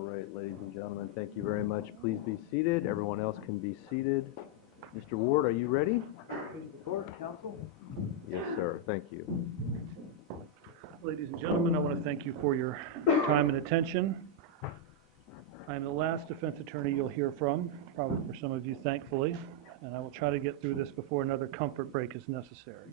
All right, ladies and gentlemen, thank you very much. Please be seated. Everyone else can be seated. Mr. Ward, are you ready? Court, counsel. Yes, sir. Thank you. Ladies and gentlemen, I want to thank you for your time and attention. I'm the last defense attorney you'll hear from, probably for some of you, thankfully, and I will try to get through this before another comfort break is necessary.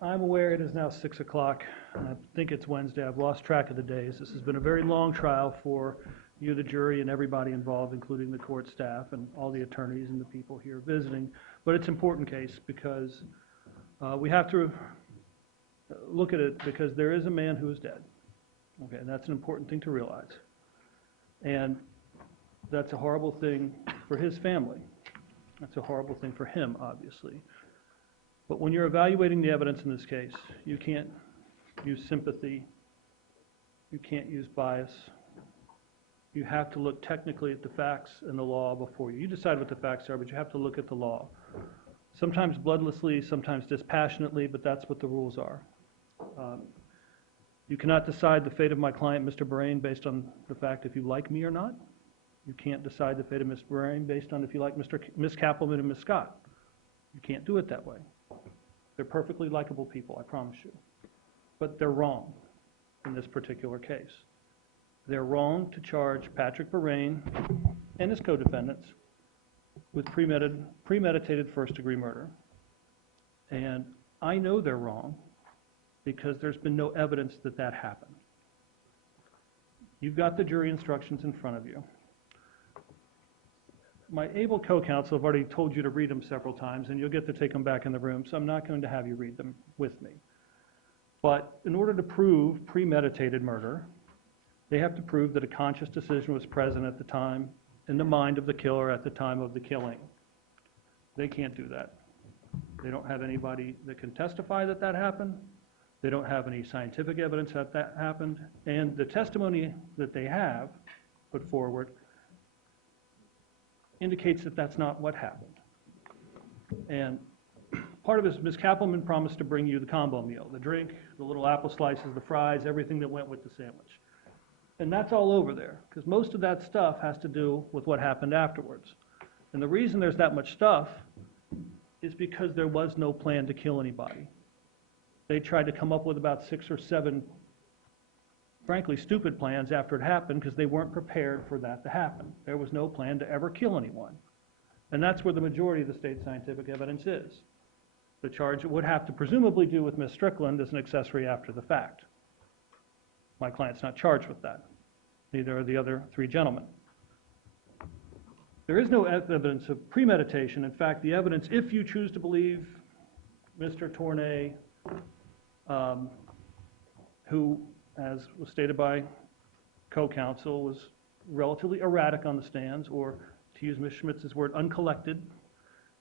I'm aware it is now 6 o'clock. I think it's Wednesday. I've lost track of the days. This has been a very long trial for you, the jury, and everybody involved, including the court staff and all the attorneys and the people here visiting. But it's an important case because we have to look at it because there is a man who is dead. Okay, and that's an important thing to realize. And that's a horrible thing for his family. That's a horrible thing for him, obviously. But when you're evaluating the evidence in this case, you can't use sympathy. You can't use bias. You have to look technically at the facts and the law before you. You decide what the facts are, but you have to look at the law. Sometimes bloodlessly, sometimes dispassionately, but that's what the rules are. You cannot decide the fate of my client, Mr. Berrane, based on the fact if you like me or not. You can't decide the fate of Ms. Berrane based on if you like Ms. Cappleman and Ms. Scott. You can't do it that way. They're perfectly likable people, I promise you. But they're wrong in this particular case. They're wrong to charge Patrick Berrane and his co-defendants with premeditated first-degree murder. And I know they're wrong because there's been no evidence that that happened. You've got the jury instructions in front of you. My able co-counsel have already told you to read them several times, and you'll get to take them back in the room, so I'm not going to have you read them with me. But in order to prove premeditated murder, they have to prove that a conscious decision was present at the time in the mind of the killer at the time of the killing. They can't do that. They don't have anybody that can testify that that happened. They don't have any scientific evidence that that happened. And the testimony that they have put forward indicates that that's not what happened. And part of it is Ms. Cappleman promised to bring you the combo meal, the drink, the little apple slices, the fries, everything that went with the sandwich. And that's all over there, because most of that stuff has to do with what happened afterwards. And the reason there's that much stuff is because there was no plan to kill anybody. They tried to come up with about 6 or 7, frankly, stupid plans after it happened because they weren't prepared for that to happen. There was no plan to ever kill anyone. And that's where the majority of the state scientific evidence is. The charge would have to presumably do with Ms. Strickland as an accessory after the fact. My client's not charged with that. Neither are the other 3 gentlemen. There is no evidence of premeditation. In fact, the evidence, if you choose to believe Mr. Tournay, who, as was stated by co-counsel, was relatively erratic on the stands, or to use Ms. Schmitz's word, uncollected.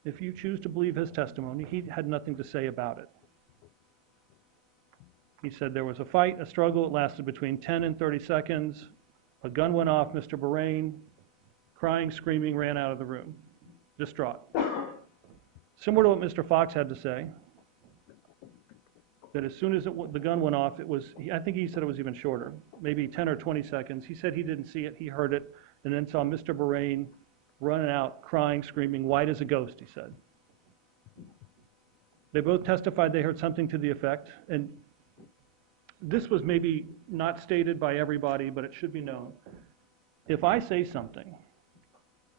If you choose to believe his testimony, he had nothing to say about it. He said there was a fight, a struggle. It lasted between 10 and 30 seconds. A gun went off. Mr. Berrane, crying, screaming, ran out of the room, distraught. Similar to what Mr. Fox had to say, that as soon as the gun went off, it was, I think he said it was even shorter, maybe 10 or 20 seconds. He said he didn't see it, he heard it, and then saw Mr. Berrane running out, crying, screaming, white as a ghost, he said. They both testified they heard something to the effect, and this was maybe not stated by everybody, but it should be known. If I say something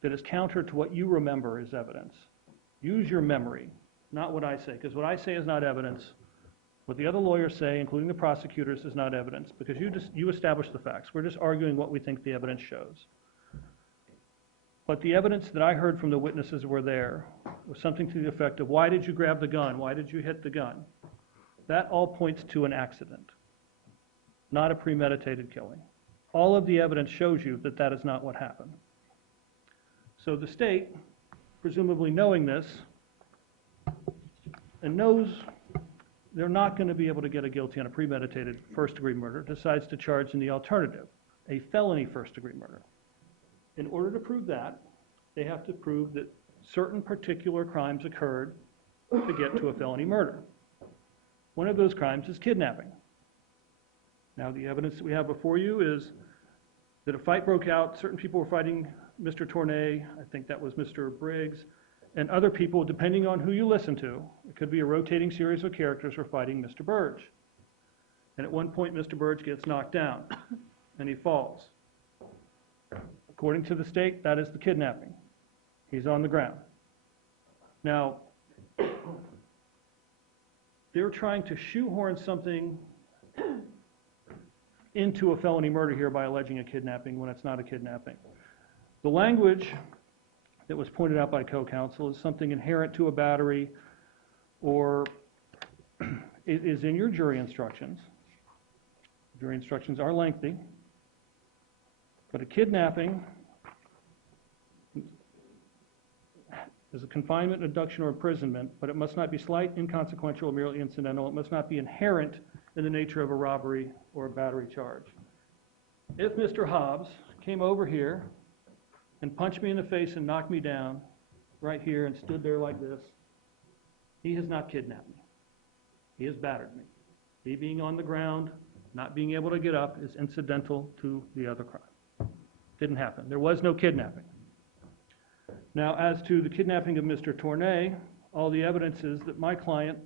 that is counter to what you remember as evidence, use your memory, not what I say, because what I say is not evidence. What the other lawyers say, including the prosecutors, is not evidence, because you establish the facts. We're just arguing what we think the evidence shows. But the evidence that I heard from the witnesses were there was something to the effect of, why did you grab the gun? Why did you hit the gun? That all points to an accident, not a premeditated killing. All of the evidence shows you that that is not what happened. So the state, presumably knowing this, and knows they're not going to be able to get a guilty on a premeditated first-degree murder, decides to charge in the alternative, a felony first-degree murder. In order to prove that, they have to prove that certain particular crimes occurred to get to a felony murder. One of those crimes is kidnapping. Now, the evidence that we have before you is that a fight broke out. Certain people were fighting Mr. Tournay. I think that was Mr. Briggs. And other people, depending on who you listen to, it could be a rotating series of characters, were fighting Mr. Birge. And at one point, Mr. Birge gets knocked down, and he falls. According to the state, that is the kidnapping. He's on the ground. Now, they're trying to shoehorn something into a felony murder here by alleging a kidnapping when it's not a kidnapping. The language that was pointed out by co-counsel is something inherent to a battery, or it is in your jury instructions. Jury instructions are lengthy, but a kidnapping is a confinement, abduction, or imprisonment, but it must not be slight, inconsequential, or merely incidental. It must not be inherent in the nature of a robbery or a battery charge. If Mr. Hobbs came over here and punched me in the face and knocked me down right here and stood there like this, he has not kidnapped me. He has battered me. He being on the ground, not being able to get up, is incidental to the other crime. Didn't happen. There was no kidnapping. Now, as to the kidnapping of Mr. Tournay, all the evidence is that my client,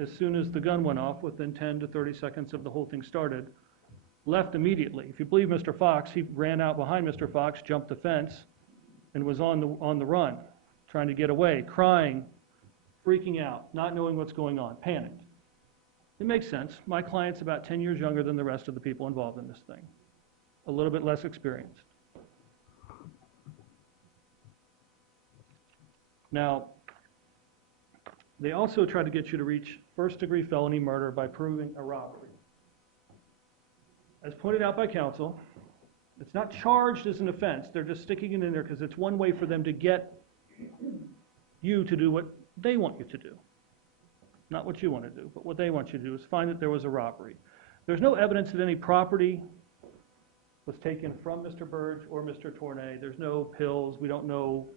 as soon as the gun went off, within 10 to 30 seconds of the whole thing started, left immediately. If you believe Mr. Fox, he ran out behind Mr. Fox, jumped the fence, and was on the run, trying to get away, crying, freaking out, not knowing what's going on, panicked. It makes sense. My client's about 10 years younger than the rest of the people involved in this thing, a little bit less experienced. Now, they also try to get you to reach first-degree felony murder by proving a robbery. As pointed out by counsel, it's not charged as an offense. They're just sticking it in there because it's one way for them to get you to do what they want you to do. Not what you want to do, but what they want you to do is find that there was a robbery. There's no evidence that any property was taken from Mr. Birge or Mr. Tournay. There's no pills. We don't know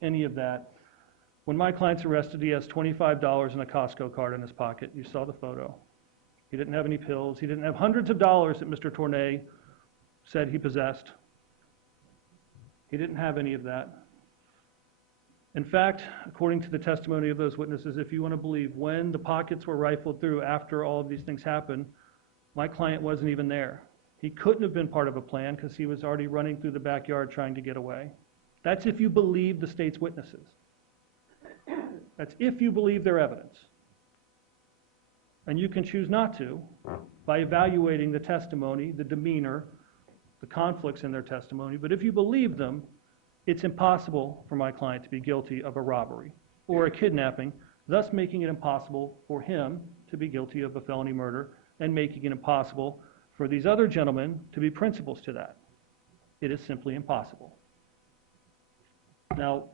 any of that. When my client's arrested, he has $25 and a Costco card in his pocket. You saw the photo. He didn't have any pills. He didn't have hundreds of dollars that Mr. Tournay said he possessed. He didn't have any of that. In fact, according to the testimony of those witnesses, if you want to believe, when the pockets were rifled through after all of these things happened, my client wasn't even there. He couldn't have been part of a plan because he was already running through the backyard trying to get away. That's if you believe the state's witnesses. That's if you believe their evidence. And you can choose not to by evaluating the testimony, the demeanor, the conflicts in their testimony. But if you believe them, it's impossible for my client to be guilty of a robbery or a kidnapping, thus making it impossible for him to be guilty of a felony murder and making it impossible for these other gentlemen to be principals to that. It is simply impossible. Now,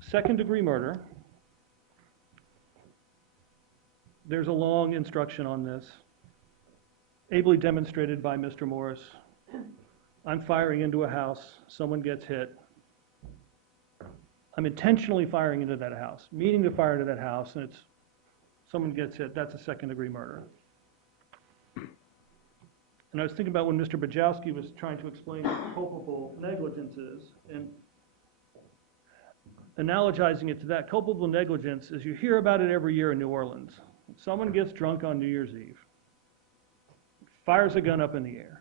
second-degree murder, there's a long instruction on this, ably demonstrated by Mr. Morris. I'm firing into a house, someone gets hit. I'm intentionally firing into that house, meaning to fire into that house, and someone gets hit, that's a second-degree murder. And I was thinking about when Mr. Bajoczky was trying to explain what culpable negligence is, and analogizing it to that, culpable negligence is you hear about it every year in New Orleans. Someone gets drunk on New Year's Eve, fires a gun up in the air.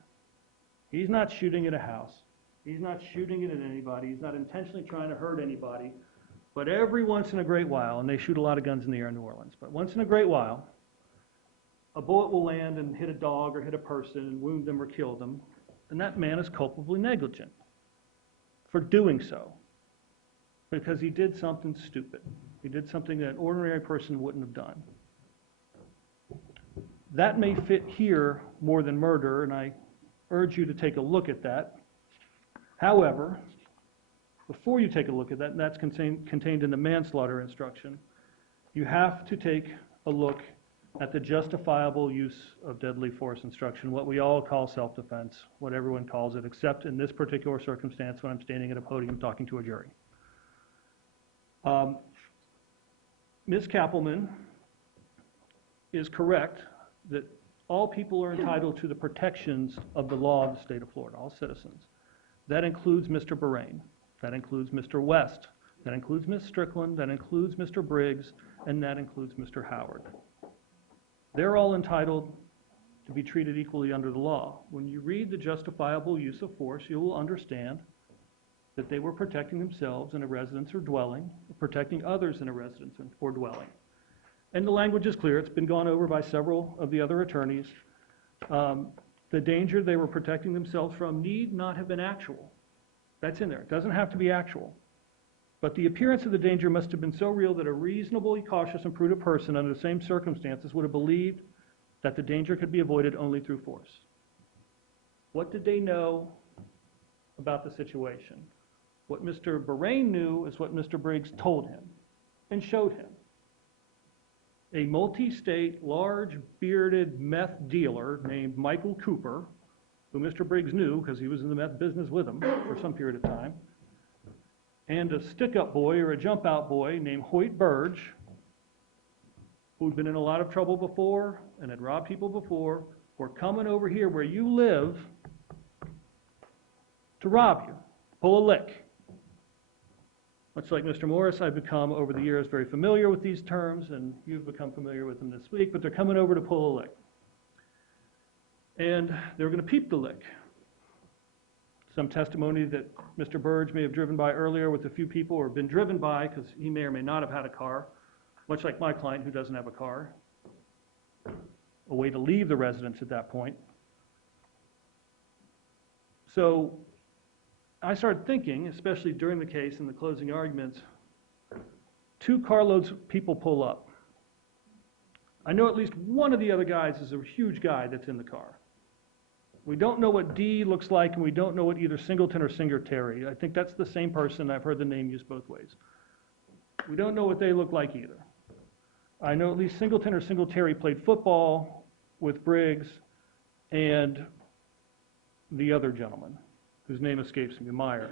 He's not shooting at a house. He's not shooting it at anybody. He's not intentionally trying to hurt anybody. But every once in a great while, and they shoot a lot of guns in the air in New Orleans, but once in a great while, a bullet will land and hit a dog or hit a person and wound them or kill them, and that man is culpably negligent for doing so because he did something stupid. He did something that an ordinary person wouldn't have done. That may fit here more than murder, and I urge you to take a look at that. However, before you take a look at that, and that's contained in the manslaughter instruction, you have to take a look at the justifiable use of deadly force instruction, what we all call self-defense, what everyone calls it, except in this particular circumstance when I'm standing at a podium talking to a jury. Ms. Cappleman is correct that all people are entitled to the protections of the law of the state of Florida, all citizens. That includes Mr. Berrane, that includes Mr. West, that includes Ms. Strickland, that includes Mr. Briggs, and that includes Mr. Howard. They're all entitled to be treated equally under the law. When you read the justifiable use of force, you will understand that they were protecting themselves in a residence or dwelling, protecting others in a residence or dwelling. And the language is clear. It's been gone over by several of the other attorneys. The danger they were protecting themselves from need not have been actual. That's in there. It doesn't have to be actual. But the appearance of the danger must have been so real that a reasonably cautious and prudent person under the same circumstances would have believed that the danger could be avoided only through force. What did they know about the situation? What Mr. Berrane knew is what Mr. Briggs told him and showed him. A multi-state, large, bearded meth dealer named Michael Cooper, who Mr. Briggs knew because he was in the meth business with him for some period of time, and a stick-up boy or a jump-out boy named Hoyt Birge, who'd been in a lot of trouble before and had robbed people before, were coming over here where you live to rob you, pull a lick. Much like Mr. Morris, I've become, over the years, very familiar with these terms, and you've become familiar with them this week, but they're coming over to pull a lick. And they're going to peep the lick. Some testimony that Mr. Birge may have driven by earlier with a few people, or been driven by, because he may or may not have had a car, much like my client who doesn't have a car, a way to leave the residence at that point. So I started thinking, especially during the case and the closing arguments, 2 carloads of people pull up. I know at least one of the other guys is a huge guy that's in the car. We don't know what D looks like, and we don't know what either Singleton or Singletary. I think that's the same person. I've heard the name used both ways. We don't know what they look like either. I know at least Singleton or Singletary played football with Briggs and the other gentleman, whose name escapes me, Meyer.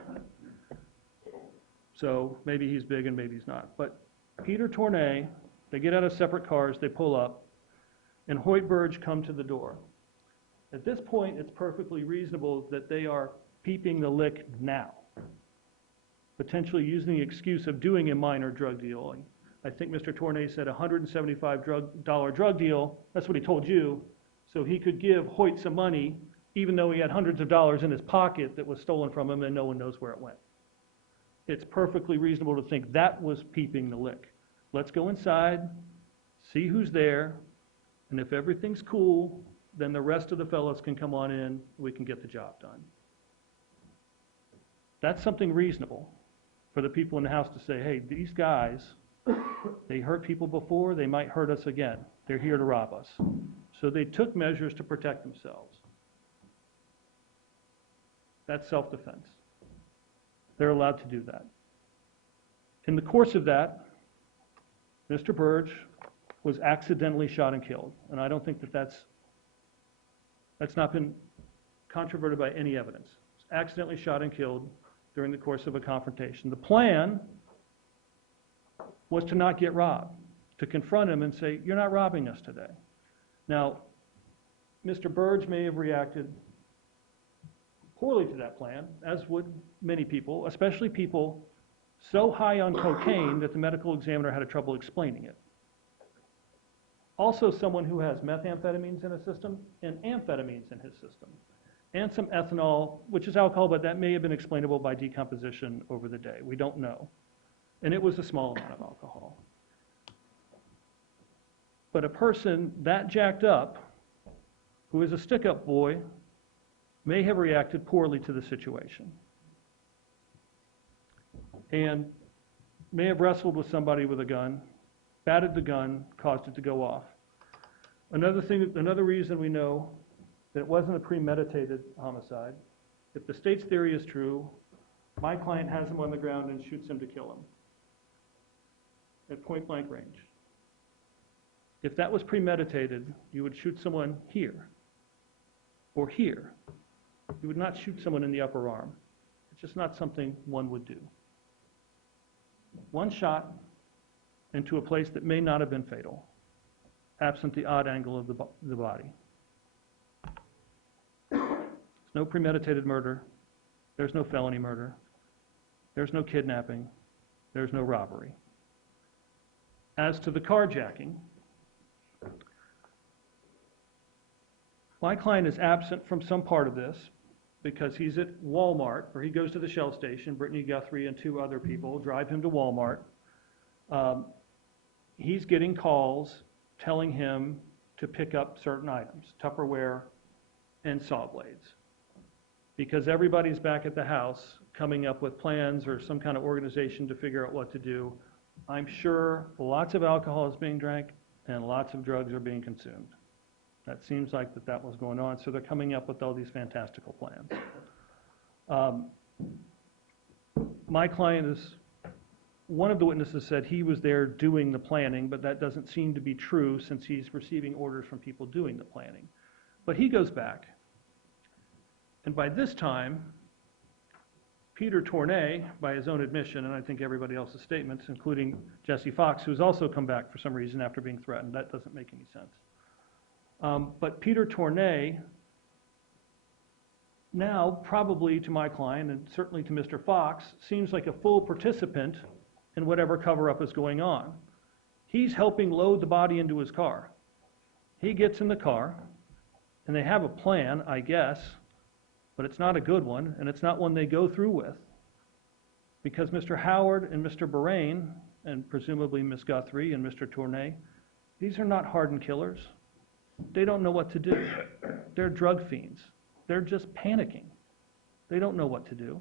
So maybe he's big and maybe he's not. But Peter Tournay, they get out of separate cars, they pull up, and Hoyt Birge come to the door. At this point, it's perfectly reasonable that they are peeping the lick now, potentially using the excuse of doing a minor drug deal. I think Mr. Tournay said $175 drug deal. That's what he told you. So he could give Hoyt some money, even though he had hundreds of dollars in his pocket that was stolen from him and no one knows where it went. It's perfectly reasonable to think that was peeping the lick. Let's go inside, see who's there, and if everything's cool, then the rest of the fellows can come on in, we can get the job done. That's something reasonable for the people in the house to say, hey, these guys, they hurt people before, they might hurt us again. They're here to rob us. So they took measures to protect themselves. That's self-defense. They're allowed to do that. In the course of that, Mr. Birge was accidentally shot and killed. And I don't think that that's not been controverted by any evidence. He was accidentally shot and killed during the course of a confrontation. The plan was to not get robbed, to confront him and say, you're not robbing us today. Now, Mr. Birge may have reacted poorly to that plan, as would many people, especially people so high on cocaine that the medical examiner had trouble explaining it. Also someone who has methamphetamines in his system and amphetamines in his system, and some ethanol, which is alcohol, but that may have been explainable by decomposition over the day. We don't know. And it was a small amount of alcohol. But a person that jacked up, who is a stick-up boy, may have reacted poorly to the situation and may have wrestled with somebody with a gun, batted the gun, caused it to go off. Another reason we know that it wasn't a premeditated homicide, if the state's theory is true, my client has him on the ground and shoots him to kill him at point-blank range. If that was premeditated, you would shoot someone here or here. You would not shoot someone in the upper arm. It's just not something one would do. One shot into a place that may not have been fatal, absent the odd angle of the body. no premeditated murder, there's no felony murder, there's no kidnapping, there's no robbery. As to the carjacking, my client is absent from some part of this because he's at Walmart, or he goes to the Shell station. Brittney, Guthrie, and 2 other people drive him to Walmart. He's getting calls telling him to pick up certain items, Tupperware and saw blades, because everybody's back at the house coming up with plans or some kind of organization to figure out what to do. I'm sure lots of alcohol is being drank and lots of drugs are being consumed. That seems like that was going on, so they're coming up with all these fantastical plans. My client is, one of the witnesses said he was there doing the planning, but that doesn't seem to be true since he's receiving orders from people doing the planning. But he goes back, and by this time, Peter Tournay, by his own admission, and I think everybody else's statements, including Jesse Fox, who's also come back for some reason after being threatened. That doesn't make any sense. But Peter Tournay, now probably to my client and certainly to Mr. Fox, seems like a full participant in whatever cover-up is going on. He's helping load the body into his car. He gets in the car, and they have a plan, I guess, but it's not a good one, and it's not one they go through with, because Mr. Howard and Mr. Berrane, and presumably Ms. Guthrie and Mr. Tournay, these are not hardened killers. They don't know what to do. They're drug fiends. They're just panicking. They don't know what to do.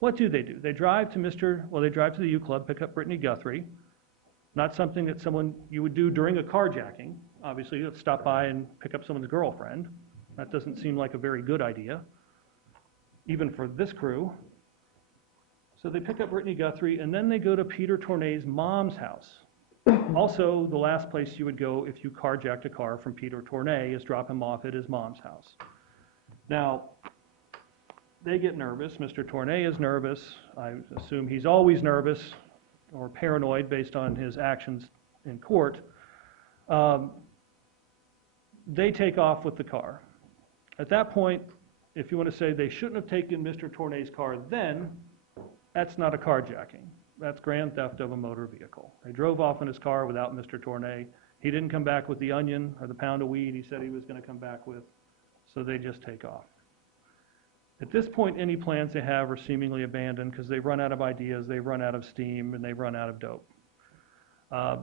What do? They drive to they drive to the U Club, pick up Brittney Guthrie. Not something that you would do during a carjacking. Obviously, you stop by and pick up someone's girlfriend. That doesn't seem like a very good idea, even for this crew. So they pick up Brittney Guthrie, and then they go to Peter Tournay's mom's house. Also, the last place you would go if you carjacked a car from Peter Tournay is drop him off at his mom's house. Now, they get nervous. Mr. Tournay is nervous. I assume he's always nervous or paranoid based on his actions in court. They take off with the car. At that point, if you want to say they shouldn't have taken Mr. Tournay's car then, that's not a carjacking. That's grand theft of a motor vehicle. They drove off in his car without Mr. Tournay. He didn't come back with the onion or the pound of weed he said he was going to come back with, so they just take off. At this point, any plans they have are seemingly abandoned because they've run out of ideas, they've run out of steam, and they've run out of dope. I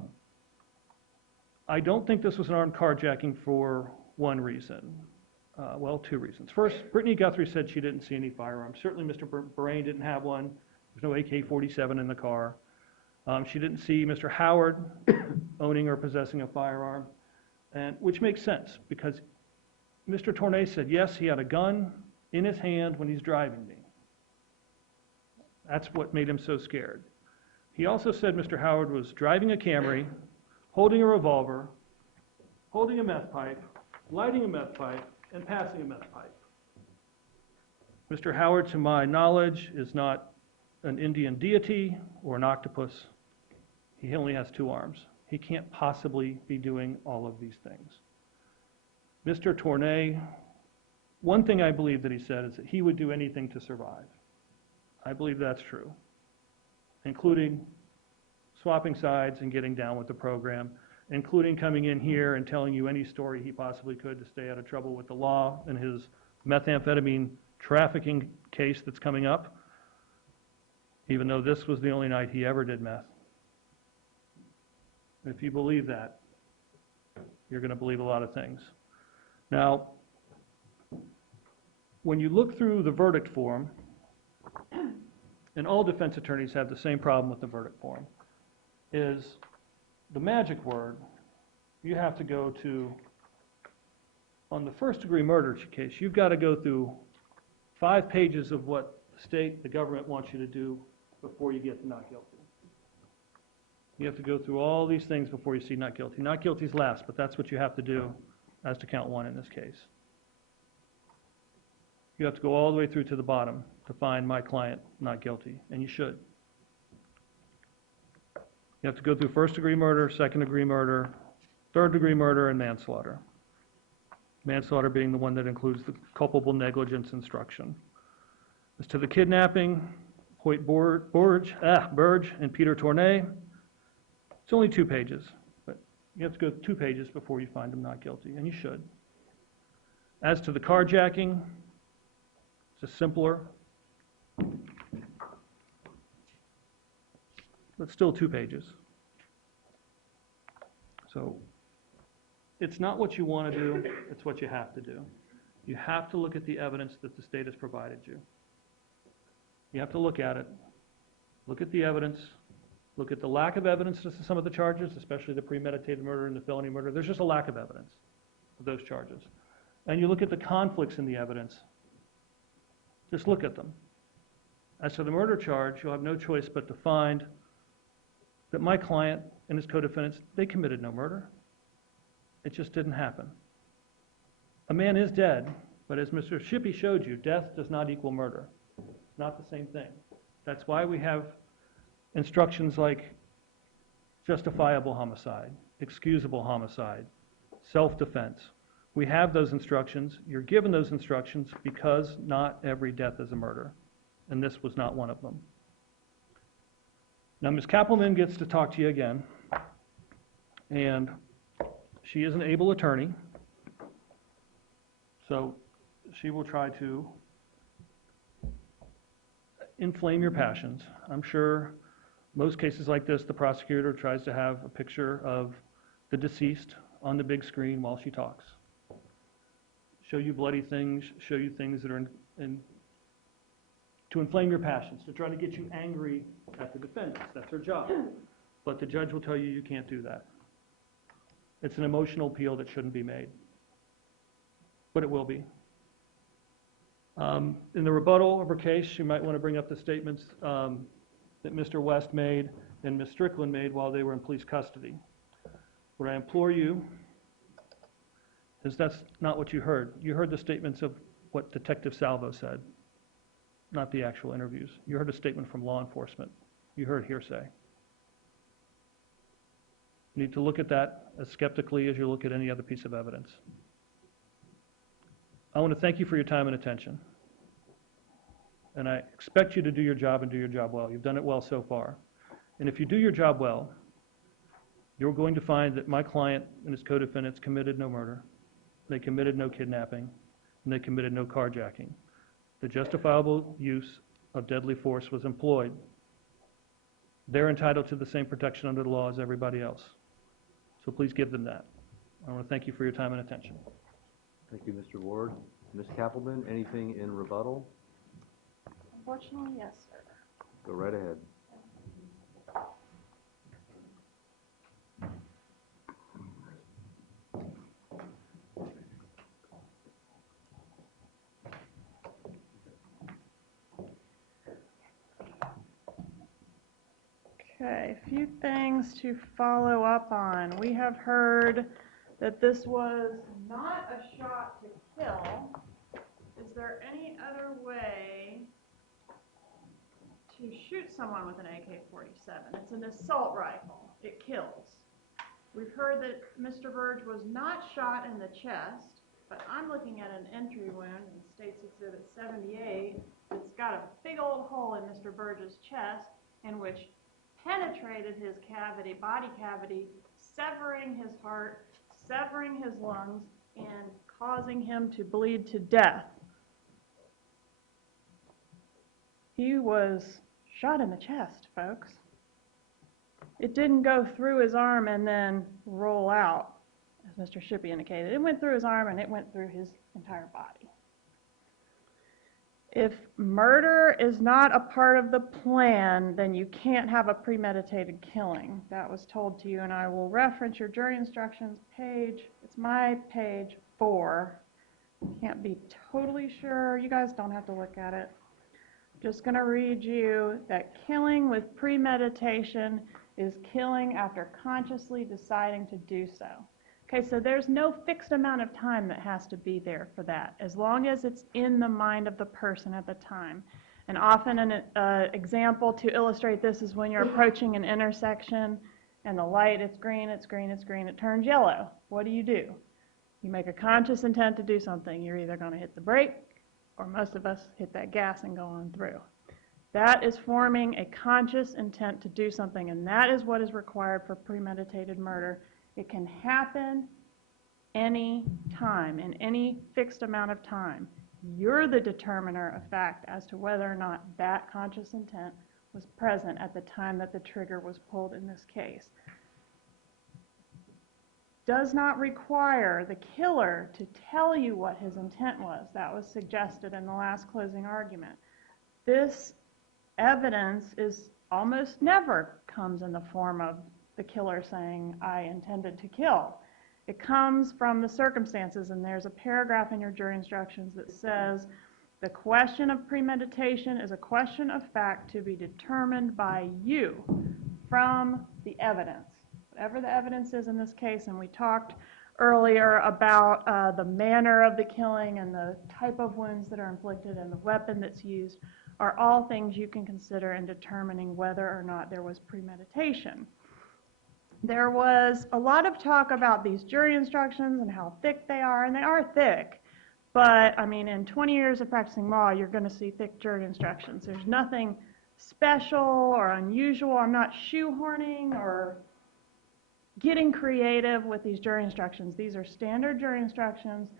don't think this was an armed carjacking for one reason. Well, 2 reasons. First, Brittney Guthrie said she didn't see any firearms. Certainly Mr. Berrane didn't have one. There's no AK-47 in the car. She didn't see Mr. Howard owning or possessing a firearm, which makes sense because Mr. Tournay said, yes, he had a gun in his hand when he's driving me. That's what made him so scared. He also said Mr. Howard was driving a Camry, holding a revolver, holding a meth pipe, lighting a meth pipe, and passing a meth pipe. Mr. Howard, to my knowledge, is not an Indian deity or an octopus. He only has 2 arms. He can't possibly be doing all of these things. Mr. Tournay, one thing I believe that he said is that he would do anything to survive. I believe that's true, including swapping sides and getting down with the program, including coming in here and telling you any story he possibly could to stay out of trouble with the law in his methamphetamine trafficking case that's coming up, even though this was the only night he ever did meth. If you believe that, you're going to believe a lot of things. Now, when you look through the verdict form, and all defense attorneys have the same problem with the verdict form, is the magic word, you have to go to, on the first-degree murder case, you've got to go through 5 pages of what the government wants you to do before you get to not guilty. You have to go through all these things before you see not guilty. Not guilty is last, but that's what you have to do as to count 1 in this case. You have to go all the way through to the bottom to find my client not guilty, and you should. You have to go through first-degree murder, second-degree murder, third-degree murder, and manslaughter. manslaughter being the one that includes the culpable negligence instruction. As to the kidnapping, Hoyt Birge and Peter Tournay, it's only 2 pages, but you have to go 2 pages before you find them not guilty, and you should. As to the carjacking, it's just simpler, but still 2 pages. So it's not what you want to do, it's what you have to do. You have to look at the evidence that the state has provided you. You have to look at it, look at the evidence, look at the lack of evidence to some of the charges, especially the premeditated murder and the felony murder. There's just a lack of evidence of those charges. And you look at the conflicts in the evidence. Just look at them. As to the murder charge, you'll have no choice but to find that my client and his co-defendants, they committed no murder. It just didn't happen. A man is dead, but as Mr. Shippy showed you, death does not equal murder. It's not the same thing. That's why we have instructions like justifiable homicide, excusable homicide, self-defense. We have those instructions. You're given those instructions because not every death is a murder, and this was not one of them. Now, Ms. Cappleman gets to talk to you again, and she is an able attorney, so she will try to inflame your passions. I'm sure most cases like this, the prosecutor tries to have a picture of the deceased on the big screen while she talks. Show you bloody things, show you things that are to inflame your passions, to try to get you angry at the defendants. That's her job. But the judge will tell you you can't do that. It's an emotional appeal that shouldn't be made. But it will be. In the rebuttal of her case, you might want to bring up the statements that Mr. West made and Ms. Strickland made while they were in police custody. What I implore you is that's not what you heard. You heard the statements of what Detective Salvo said, not the actual interviews. You heard a statement from law enforcement. You heard hearsay. You need to look at that as skeptically as you look at any other piece of evidence. I want to thank you for your time and attention. And I expect you to do your job and do your job well. You've done it well so far. And if you do your job well, you're going to find that my client and his co-defendants committed no murder, they committed no kidnapping, and they committed no carjacking. The justifiable use of deadly force was employed. They're entitled to the same protection under the law as everybody else. So please give them that. I want to thank you for your time and attention. Thank you, Mr. Ward. Ms. Cappleman, anything in rebuttal? Unfortunately, yes, sir. Go right ahead. Okay, a few things to follow up on. We have heard that this was not a shot to kill. Is there any other way to shoot someone with an AK-47? It's an assault rifle. It kills. We've heard that Mr. Birge was not shot in the chest, but I'm looking at an entry wound in State's Exhibit 78. It's got a big old hole in Mr. Birge's chest in which penetrated his cavity, body cavity, severing his heart, severing his lungs, and causing him to bleed to death. He was shot in the chest, folks. It didn't go through his arm and then roll out, as Mr. Shippy indicated. It went through his arm and it went through his entire body. If murder is not a part of the plan, then you can't have a premeditated killing. That was told to you, and I will reference your jury instructions page. It's my page 4. Can't be totally sure. You guys don't have to look at it. Just going to read you that killing with premeditation is killing after consciously deciding to do so. Okay, so there's no fixed amount of time that has to be there for that, as long as it's in the mind of the person at the time. And often an example to illustrate this is when you're approaching an intersection and the light, it's green, it's green, it's green, it turns yellow. What do? You make a conscious intent to do something, you're either going to hit the brake, or most of us hit that gas and go on through. That is forming a conscious intent to do something, and that is what is required for premeditated murder. It can happen any time, in any fixed amount of time. You're the determiner of fact as to whether or not that conscious intent was present at the time that the trigger was pulled in this case. Does not require the killer to tell you what his intent was. That was suggested in the last closing argument. This evidence is almost never comes in the form of the killer saying, I intended to kill. It comes from the circumstances, and there's a paragraph in your jury instructions that says, the question of premeditation is a question of fact to be determined by you from the evidence. Whatever the evidence is in this case, and we talked earlier about the manner of the killing and the type of wounds that are inflicted and the weapon that's used, are all things you can consider in determining whether or not there was premeditation. There was a lot of talk about these jury instructions and how thick they are, and they are thick. But, I mean, in 20 years of practicing law, you're going to see thick jury instructions. There's nothing special or unusual. I'm not shoehorning or getting creative with these jury instructions. These are standard jury instructions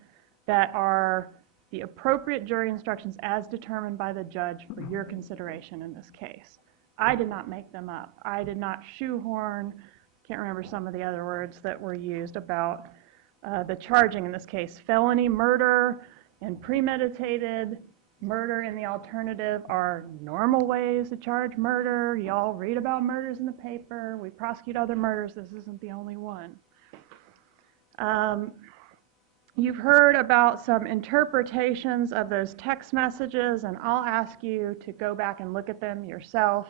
that are the appropriate jury instructions as determined by the judge for your consideration in this case. I did not make them up. I did not shoehorn. Can't remember some of the other words that were used about the charging in this case. Felony murder and premeditated murder in the alternative are normal ways to charge murder. Y'all read about murders in the paper. We prosecute other murders. This isn't the only one. You've heard about some interpretations of those text messages, and I'll ask you to go back and look at them yourself.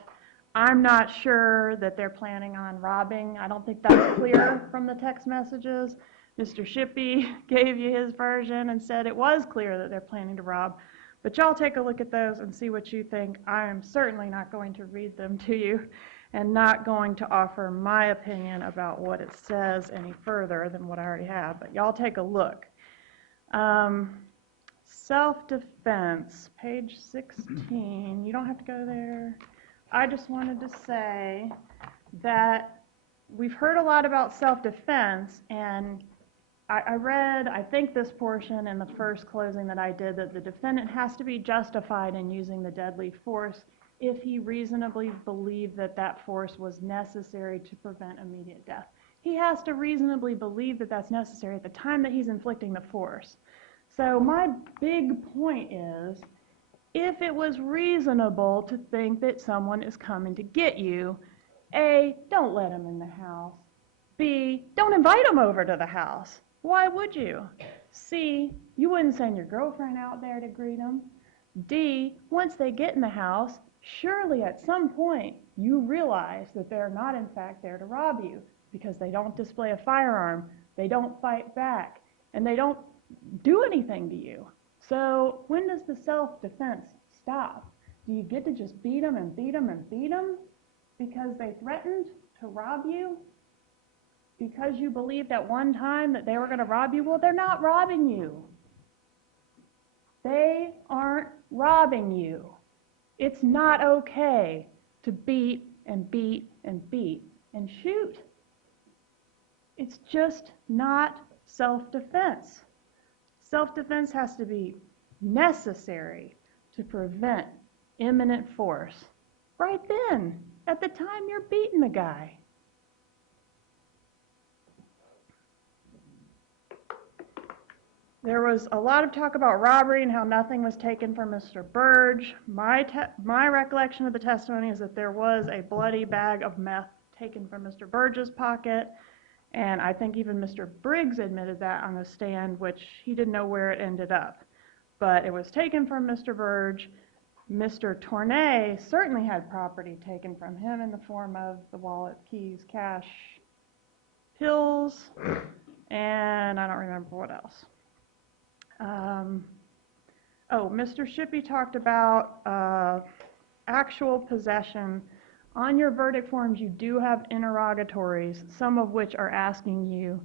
I'm not sure that they're planning on robbing. I don't think that's clear from the text messages. Mr. Shippy gave you his version and said it was clear that they're planning to rob. But y'all take a look at those and see what you think. I am certainly not going to read them to you and not going to offer my opinion about what it says any further than what I already have. But y'all take a look. Self-defense, page 16. You don't have to go there. I just wanted to say that we've heard a lot about self-defense, and I read, I think, this portion in the first closing that I did, that the defendant has to be justified in using the deadly force if he reasonably believed that that force was necessary to prevent immediate death. He has to reasonably believe that that's necessary at the time that he's inflicting the force. So my big point is, if it was reasonable to think that someone is coming to get you, A, don't let him in the house. B, don't invite him over to the house. Why would you? C, you wouldn't send your girlfriend out there to greet him. D, once they get in the house, surely at some point you realize that they're not in fact there to rob you, because they don't display a firearm, they don't fight back, and they don't do anything to you. So when does the self-defense stop? Do you get to just beat them and beat them and beat them because they threatened to rob you? Because you believed at one time that they were going to rob you? Well, they're not robbing you. They aren't robbing you. It's not okay to beat and beat and beat and shoot. It's just not self-defense. Self-defense has to be necessary to prevent imminent force right then, at the time you're beating the guy. There was a lot of talk about robbery and how nothing was taken from Mr. Birge. My recollection of the testimony is that there was a bloody bag of meth taken from Mr. Birge's pocket, and I think even Mr. Briggs admitted that on the stand, which he didn't know where it ended up. But it was taken from Mr. Birge. Mr. Tournay certainly had property taken from him in the form of the wallet, keys, cash, pills, and I don't remember what else. Mr. Shippy talked about actual possession. On your verdict forms, you do have interrogatories, some of which are asking you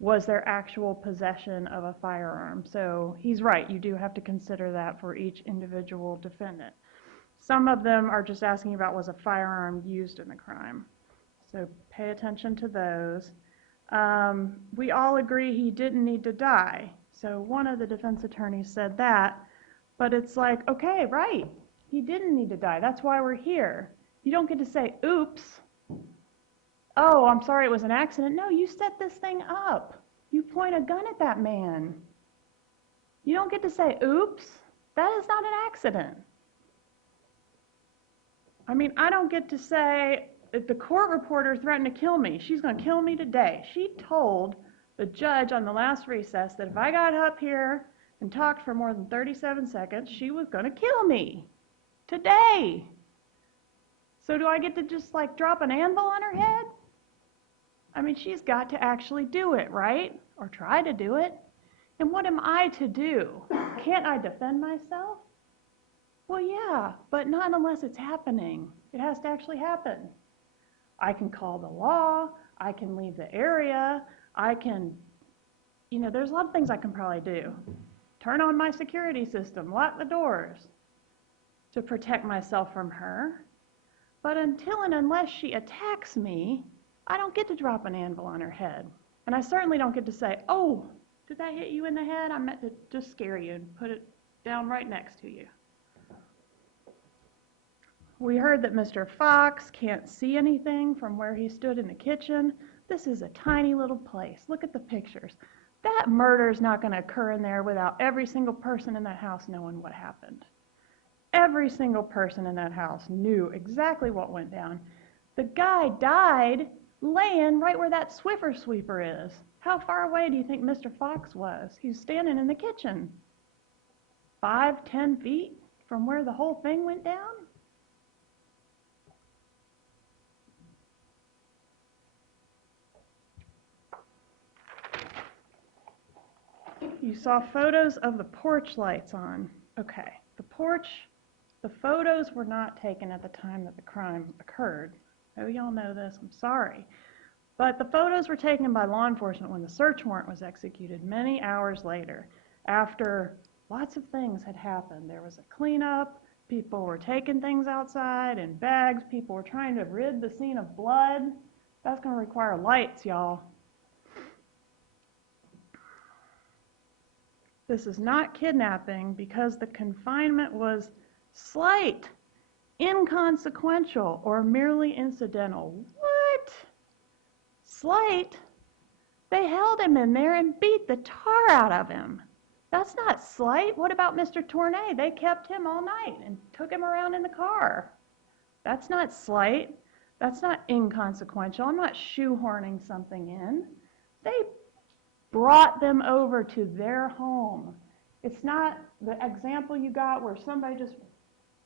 was there actual possession of a firearm? So he's right, you do have to consider that for each individual defendant. Some of them are just asking about was a firearm used in the crime. So pay attention to those. We all agree he didn't need to die. So one of the defense attorneys said that, but it's like, okay, right, he didn't need to die. That's why we're here. You don't get to say, oops. Oh, I'm sorry, it was an accident. No, you set this thing up. You point a gun at that man. You don't get to say, oops, that is not an accident. I mean, I don't get to say, if the court reporter threatened to kill me, she's going to kill me today. She told the judge on the last recess that if I got up here and talked for more than 37 seconds, she was going to kill me today. So do I get to just like drop an anvil on her head? I mean, she's got to actually do it, right? Or try to do it. And what am I to do? Can't I defend myself? Well, yeah, but not unless it's happening. It has to actually happen. I can call the law. I can leave the area. I can, there's a lot of things I can probably do. Turn on my security system, lock the doors to protect myself from her. But until and unless she attacks me, I don't get to drop an anvil on her head. And I certainly don't get to say, oh, did that hit you in the head? I meant to just scare you and put it down right next to you. We heard that Mr. Fox can't see anything from where he stood in the kitchen. This is a tiny little place. Look at the pictures. That murder is not going to occur in there without every single person in that house knowing what happened. Every single person in that house knew exactly what went down. The guy died laying right where that Swiffer sweeper is. How far away do you think Mr. Fox was? He was standing in the kitchen. 5, 10 feet from where the whole thing went down? You saw photos of the porch lights on. Okay, the photos were not taken at the time that the crime occurred. Oh, y'all know this, I'm sorry. But the photos were taken by law enforcement when the search warrant was executed many hours later, after lots of things had happened. There was a cleanup, people were taking things outside in bags, people were trying to rid the scene of blood. That's going to require lights, y'all. This is not kidnapping because the confinement was slight, inconsequential, or merely incidental. What? Slight? They held him in there and beat the tar out of him. That's not slight. What about Mr. Tournay? They kept him all night and took him around in the car. That's not slight. That's not inconsequential. I'm not shoehorning something in. They brought them over to their home. It's not the example you got where somebody just,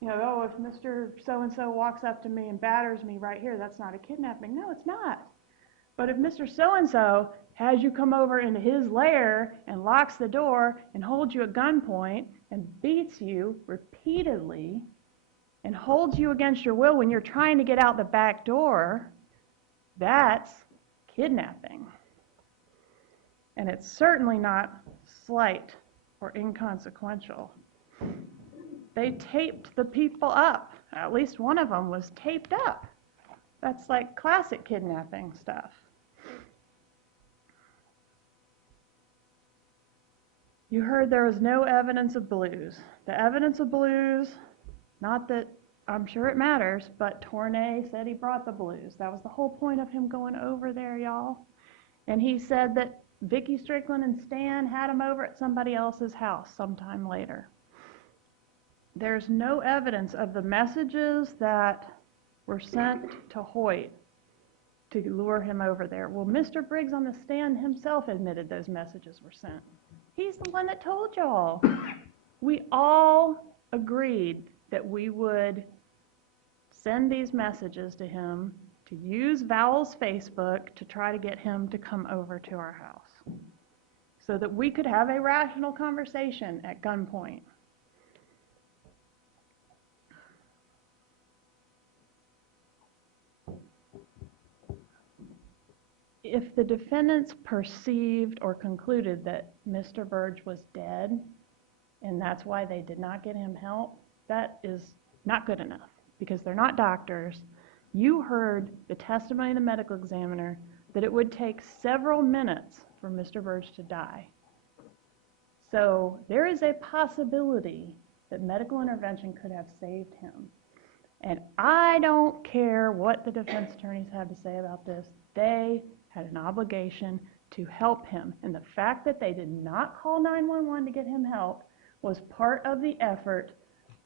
oh, if Mr. So-and-so walks up to me and batters me right here, that's not a kidnapping. No, it's not. But if Mr. So-and-so has you come over into his lair and locks the door and holds you at gunpoint and beats you repeatedly and holds you against your will when you're trying to get out the back door, that's kidnapping. And it's certainly not slight or inconsequential. They taped the people up. At least one of them was taped up. That's like classic kidnapping stuff. You heard there was no evidence of blues. The evidence of blues, not that I'm sure it matters, but Tournay said he brought the blues. That was the whole point of him going over there, y'all. And he said that Vicki Strickland and Stan had him over at somebody else's house sometime later. There's no evidence of the messages that were sent to Hoyt to lure him over there. Well, Mr. Briggs on the stand himself admitted those messages were sent. He's the one that told y'all. We all agreed that we would send these messages to him to use Vowell's Facebook to try to get him to come over to our house so that we could have a rational conversation at gunpoint. if the defendants perceived or concluded that Mr. Birge was dead, and that's why they did not get him help, that is not good enough, because they're not doctors. You heard the testimony of the medical examiner that it would take several minutes for Mr. Birge to die. So there is a possibility that medical intervention could have saved him. And I don't care what the defense attorneys had to say about this. They had an obligation to help him. And the fact that they did not call 911 to get him help was part of the effort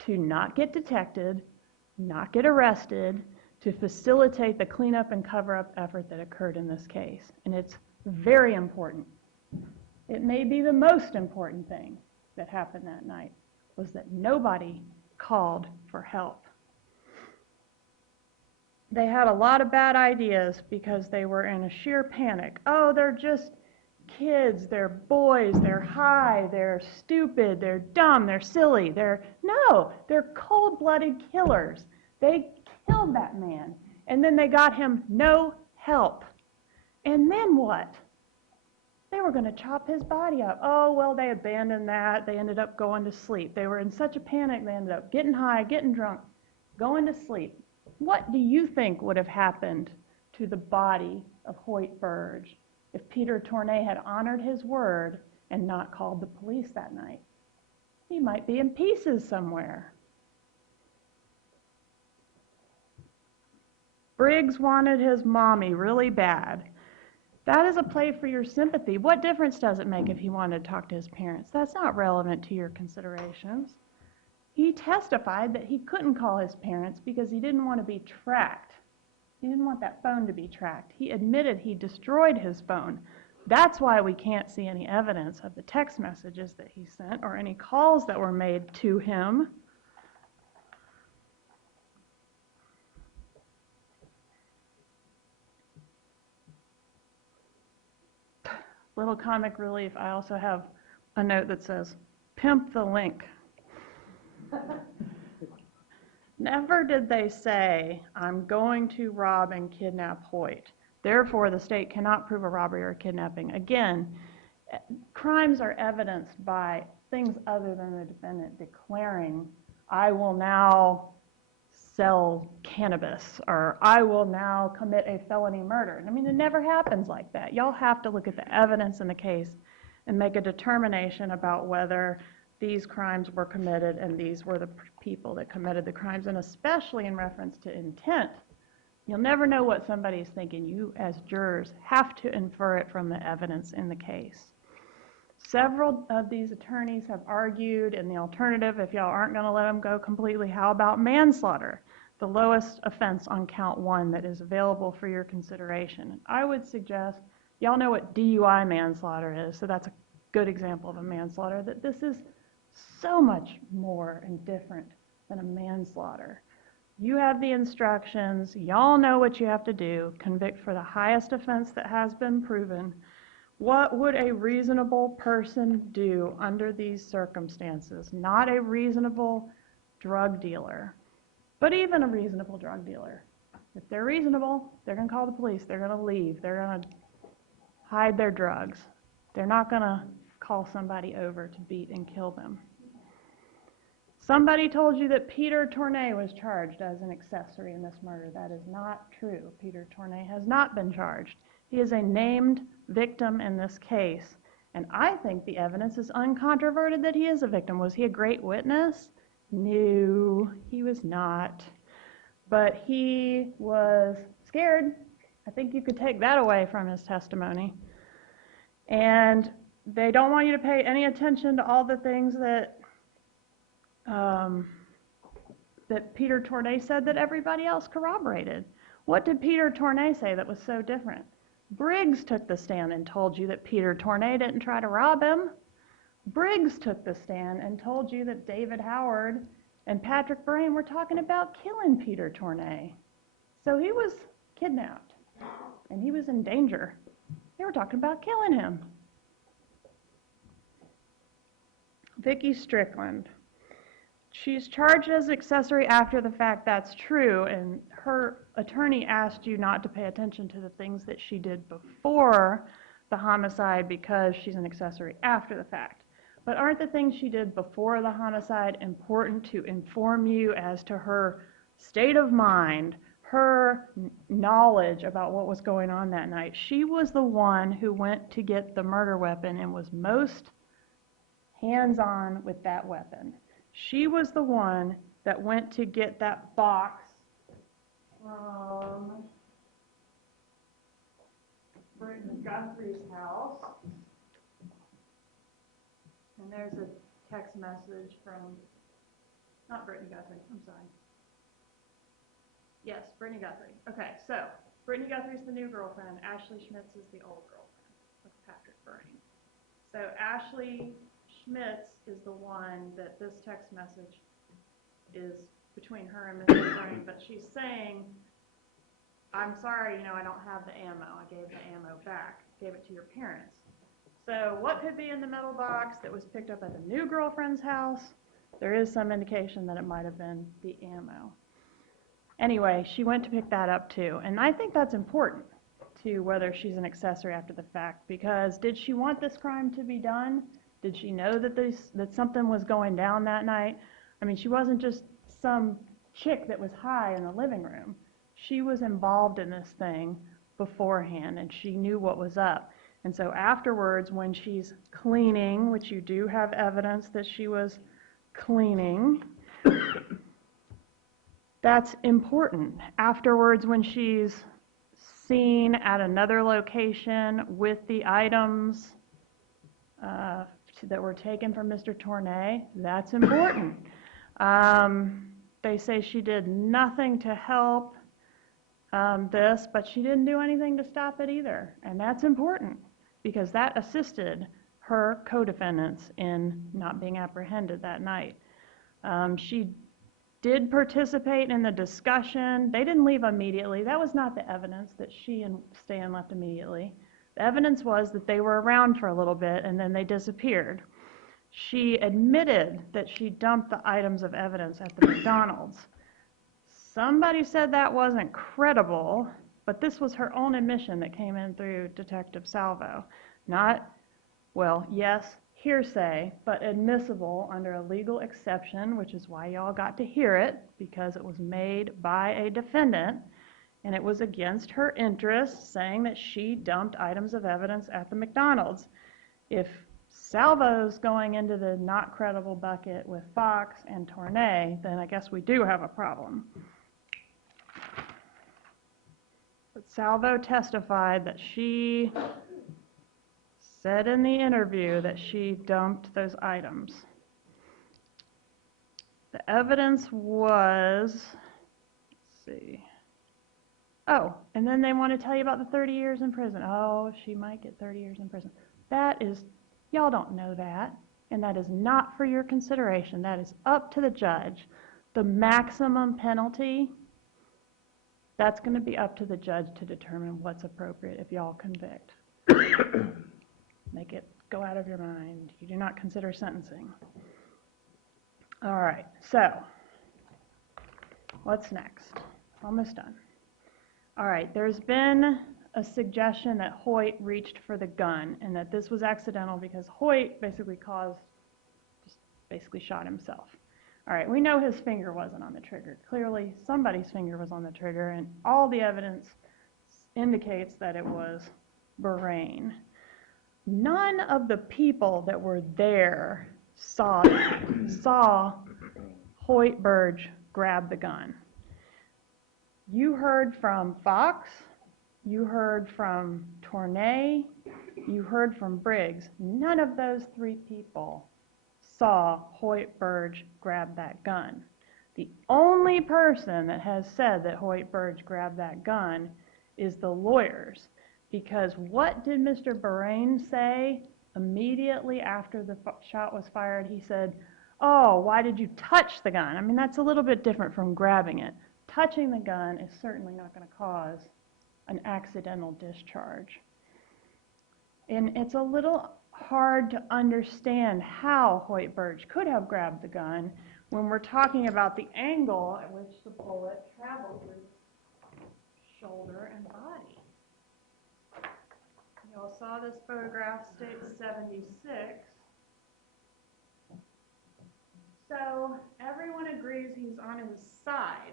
to not get detected, not get arrested, to facilitate the cleanup and cover-up effort that occurred in this case. And it's very important. It may be the most important thing that happened that night, was that nobody called for help. They had a lot of bad ideas because they were in a sheer panic. Oh, they're just kids, they're boys, they're high, they're stupid, they're dumb, they're silly, no, they're cold-blooded killers. They killed that man, and then they got him no help. And then what? They were going to chop his body up. Oh, well, they abandoned that. They ended up going to sleep. They were in such a panic, they ended up getting high, getting drunk, going to sleep. What do you think would have happened to the body of Hoyt Birge if Peter Tournay had honored his word and not called the police that night? He might be in pieces somewhere. Briggs wanted his mommy really bad. That is a play for your sympathy. What difference does it make if he wanted to talk to his parents? That's not relevant to your considerations. He testified that he couldn't call his parents because he didn't want to be tracked. He didn't want that phone to be tracked. He admitted he destroyed his phone. That's why we can't see any evidence of the text messages that he sent or any calls that were made to him. Little comic relief, I also have a note that says, "Pimp the link." Never did they say, "I'm going to rob and kidnap Hoyt. Therefore, the state cannot prove a robbery or a kidnapping." Again, crimes are evidenced by things other than the defendant declaring, "I will now sell cannabis," or "I will now commit a felony murder." I mean, it never happens like that. Y'all have to look at the evidence in the case and make a determination about whether these crimes were committed and these were the people that committed the crimes, and especially in reference to intent. You'll never know what somebody's thinking. You, as jurors, have to infer it from the evidence in the case. Several of these attorneys have argued in the alternative, if y'all aren't going to let them go completely, how about manslaughter, the lowest offense on count 1 that is available for your consideration? I would suggest, y'all know what DUI manslaughter is, so that's a good example of a manslaughter, that this is so much more and different than a manslaughter. You have the instructions, y'all know what you have to do, convict for the highest offense that has been proven. What would a reasonable person do under these circumstances? Not a reasonable drug dealer, but even a reasonable drug dealer. If they're reasonable, they're going to call the police, they're going to leave, they're going to hide their drugs. They're not going to call somebody over to beat and kill them. Somebody told you that Peter Tournay was charged as an accessory in this murder. That is not true. Peter Tournay has not been charged. He is a named victim in this case, and I think the evidence is uncontroverted that he is a victim. Was he a great witness? No, he was not. But he was scared. I think you could take that away from his testimony. And they don't want you to pay any attention to all the things that that Peter Tournay said that everybody else corroborated. What did Peter Tournay say that was so different? Briggs took the stand and told you that Peter Tournay didn't try to rob him. Briggs took the stand and told you that David Howard and Patrick Berrane were talking about killing Peter Tournay. So he was kidnapped and he was in danger. They were talking about killing him. Vicki Strickland. She's charged as accessory after the fact, that's true, and her attorney asked you not to pay attention to the things that she did before the homicide because she's an accessory after the fact. But aren't the things she did before the homicide important to inform you as to her state of mind, her knowledge about what was going on that night? She was the one who went to get the murder weapon and was most hands-on with that weapon. She was the one that went to get that box from Guthrie's house. And there's a text message from, not Brittney Guthrie, I'm sorry. Yes, Brittney Guthrie. Okay, so Brittney Guthrie's the new girlfriend. Ashley Schmitz is the old girlfriend of Patrick Berrane. So Ashley Schmitz is the one that this text message is between her and Mr. Berrane, but she's saying, I'm sorry, I don't have the ammo. I gave the ammo back, gave it to your parents. So what could be in the metal box that was picked up at the new girlfriend's house? There is some indication that it might have been the ammo. Anyway, she went to pick that up too, and I think that's important to whether she's an accessory after the fact, because did she want this crime to be done? Did she know that something was going down that night? I mean, she wasn't just some chick that was high in the living room. She was involved in this thing beforehand, and she knew what was up. And so afterwards, when she's cleaning, which you do have evidence that she was cleaning, that's important. Afterwards, when she's seen at another location with the items that were taken from Mr. Tournay, that's important. They say she did nothing to help this, but she didn't do anything to stop it either. And that's important because that assisted her co-defendants in not being apprehended that night. She did participate in the discussion. They didn't leave immediately. That was not the evidence that she and Stan left immediately. The evidence was that they were around for a little bit and then they disappeared. She admitted that she dumped the items of evidence at the McDonald's. Somebody said that wasn't credible, but this was her own admission that came in through Detective Salvo. Not, well, yes, hearsay, but admissible under a legal exception, which is why y'all got to hear it, because it was made by a defendant, and it was against her interests, saying that she dumped items of evidence at the McDonald's. If Salvo's going into the not credible bucket with Fox and Tournay, then I guess we do have a problem. But Salvo testified that she said in the interview that she dumped those items. The evidence was, let's see. Oh, and then they want to tell you about the 30 years in prison. Oh, she might get 30 years in prison. That is, y'all don't know that, and that is not for your consideration. That is up to the judge. The maximum penalty, that's going to be up to the judge to determine what's appropriate if y'all convict. Make it go out of your mind. You do not consider sentencing. All right, so what's next? Almost done. All right, there's been a suggestion that Hoyt reached for the gun and that this was accidental because Hoyt basically shot himself. All right, we know his finger wasn't on the trigger. Clearly, somebody's finger was on the trigger, and all the evidence indicates that it was Berrane. None of the people that were there saw Hoyt Birge grab the gun. You heard from Fox, you heard from Tournay, you heard from Briggs. None of those three people saw Hoyt Birge grab that gun. The only person that has said that Hoyt Birge grabbed that gun is the lawyers. Because what did Mr. Berrane say immediately after the shot was fired? He said, oh, why did you touch the gun? I mean, that's a little bit different from grabbing it. Touching the gun is certainly not going to cause an accidental discharge. And it's a little hard to understand how Hoyt Birge could have grabbed the gun when we're talking about the angle at which the bullet traveled through shoulder and body. You all saw this photograph, states 76. So everyone agrees he's on his side.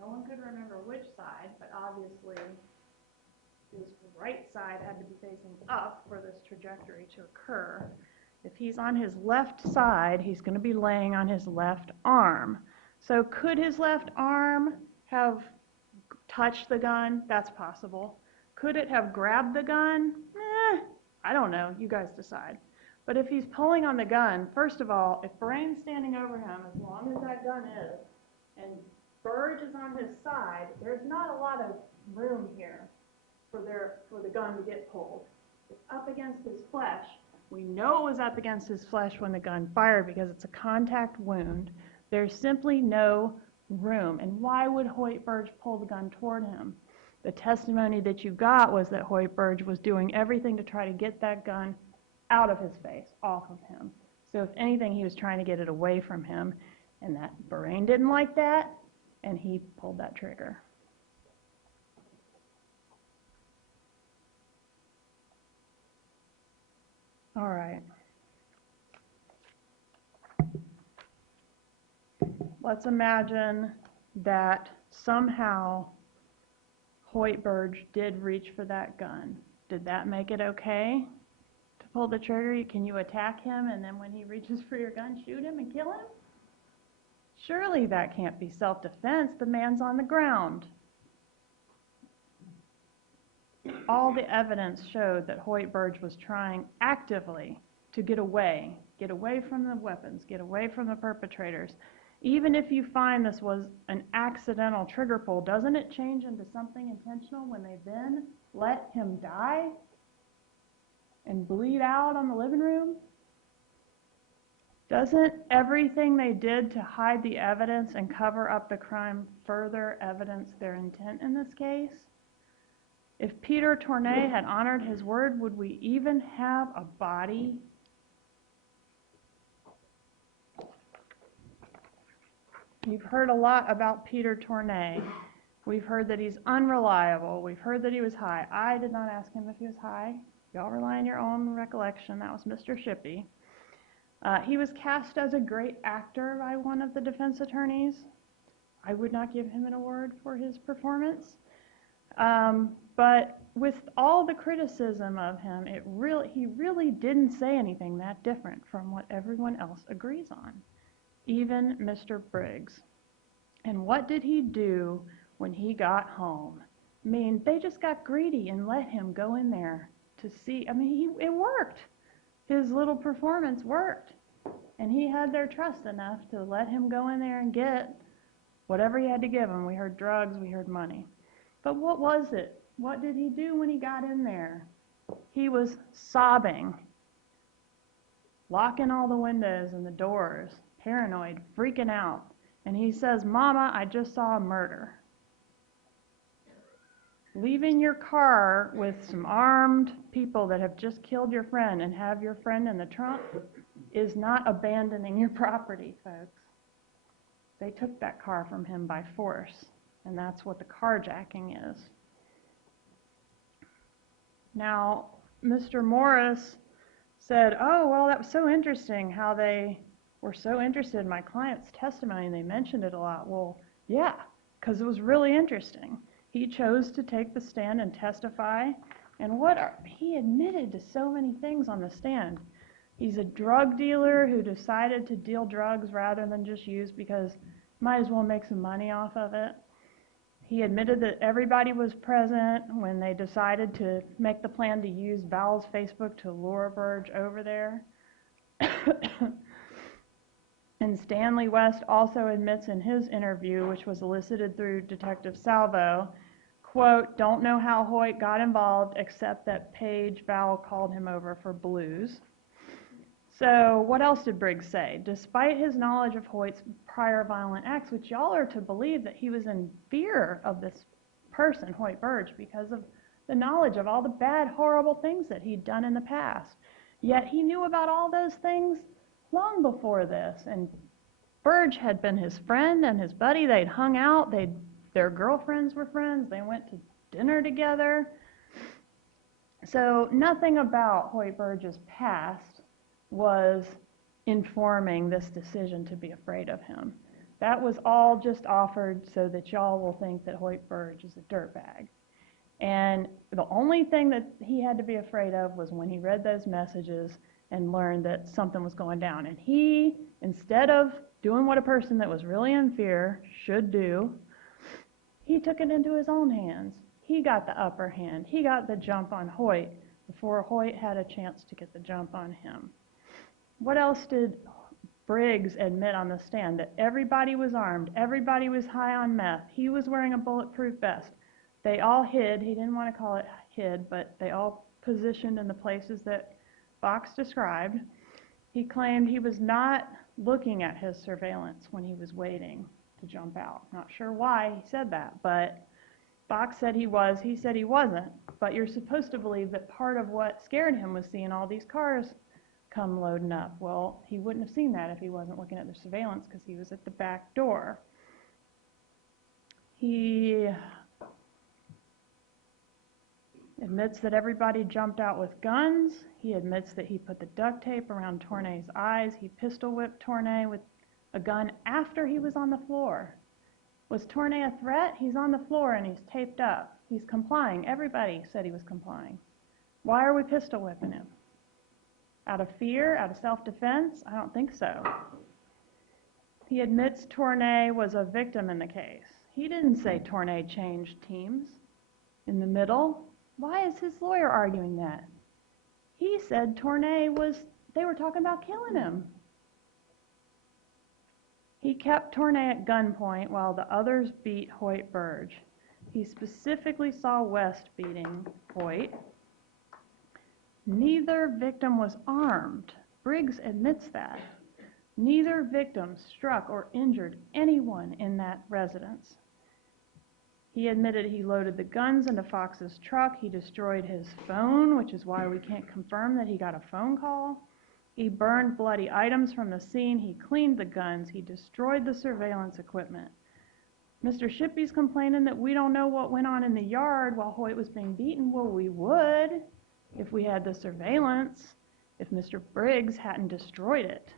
No one could remember which side, but obviously his right side had to be facing up for this trajectory to occur. If he's on his left side, he's going to be laying on his left arm. So could his left arm have touched the gun? That's possible. Could it have grabbed the gun? I don't know. You guys decide. But if he's pulling on the gun, first of all, if Berrane's standing over him, as long as that gun is, and Birge is on his side, there's not a lot of room here for the gun to get pulled. It's up against his flesh. We know it was up against his flesh when the gun fired because it's a contact wound. There's simply no room. And why would Hoyt Birge pull the gun toward him? The testimony that you got was that Hoyt Birge was doing everything to try to get that gun out of his face, off of him. So if anything, he was trying to get it away from him, and that Berrane didn't like that, and he pulled that trigger. All right. Let's imagine that somehow Hoyt Birge did reach for that gun. Did that make it okay to pull the trigger? Can you attack him and then when he reaches for your gun, shoot him and kill him? Surely that can't be self-defense. The man's on the ground. All the evidence showed that Hoyt Birge was trying actively to get away from the weapons, get away from the perpetrators. Even if you find this was an accidental trigger pull, doesn't it change into something intentional when they then let him die and bleed out on the living room? Doesn't everything they did to hide the evidence and cover up the crime further evidence their intent in this case? If Peter Tournay had honored his word, would we even have a body? You've heard a lot about Peter Tournay. We've heard that he's unreliable. We've heard that he was high. I did not ask him if he was high. Y'all rely on your own recollection. That was Mr. Shippy. He was cast as a great actor by one of the defense attorneys. I would not give him an award for his performance. But with all the criticism of him, he really didn't say anything that different from what everyone else agrees on, even Mr. Briggs. And what did he do when he got home? I mean, they just got greedy and let him go in there to see. I mean, it worked. His little performance worked. And he had their trust enough to let him go in there and get whatever he had to give him. We heard drugs, we heard money. But what was it? What did he do when he got in there? He was sobbing, locking all the windows and the doors, paranoid, freaking out. And he says, "Mama, I just saw a murder." Leaving your car with some armed people that have just killed your friend and have your friend in the trunk is not abandoning your property, folks. They took that car from him by force, and that's what the carjacking is. Now, Mr. Morris said, "Oh, well, that was so interesting how they were so interested in my client's testimony, and they mentioned it a lot." Well, yeah, because it was really interesting. He chose to take the stand and testify, and he admitted to so many things on the stand. He's a drug dealer who decided to deal drugs rather than just use because might as well make some money off of it. He admitted that everybody was present when they decided to make the plan to use Vowell's Facebook to lure Birge over there. And Stanley West also admits in his interview, which was elicited through Detective Salvo, quote, "Don't know how Hoyt got involved except that Paige Vowell called him over for blues." So what else did Briggs say? Despite his knowledge of Hoyt's prior violent acts, which y'all are to believe that he was in fear of this person, Hoyt Birge, because of the knowledge of all the bad, horrible things that he'd done in the past. Yet he knew about all those things long before this and Birge had been his friend and his buddy. They'd hung out. Their girlfriends were friends. They went to dinner together. So nothing about Hoyt Birge's past was informing this decision to be afraid of him. That was all just offered so that y'all will think that Hoyt Birge is a dirtbag. And the only thing that he had to be afraid of was when he read those messages and learned that something was going down. And he, instead of doing what a person that was really in fear should do, he took it into his own hands. He got the upper hand. He got the jump on Hoyt before Hoyt had a chance to get the jump on him. What else did Briggs admit on the stand? That everybody was armed. Everybody was high on meth. He was wearing a bulletproof vest. They all hid. He didn't want to call it hid, but they all positioned in the places that Fox described. He claimed he was not looking at his surveillance when he was waiting to jump out. Not sure why he said that, but Fox said he was. He said he wasn't. But you're supposed to believe that part of what scared him was seeing all these cars come loading up. Well, he wouldn't have seen that if he wasn't looking at the surveillance because he was at the back door. He admits that everybody jumped out with guns. He admits that he put the duct tape around Tournay's eyes. He pistol whipped Tournay with a gun after he was on the floor. Was Tournay a threat? He's on the floor and he's taped up. He's complying. Everybody said he was complying. Why are we pistol whipping him? Out of fear? Out of self-defense? I don't think so. He admits Tournay was a victim in the case. He didn't say Tournay changed teams in the middle. Why is his lawyer arguing that? He said Tournay they were talking about killing him. He kept Tournay at gunpoint while the others beat Hoyt Birge. He specifically saw West beating Hoyt. Neither victim was armed. Briggs admits that. Neither victim struck or injured anyone in that residence. He admitted he loaded the guns into Fox's truck. He destroyed his phone, which is why we can't confirm that he got a phone call. He burned bloody items from the scene. He cleaned the guns. He destroyed the surveillance equipment. Mr. Shippy's complaining that we don't know what went on in the yard while Hoyt was being beaten. Well, we would if we had the surveillance, if Mr. Briggs hadn't destroyed it.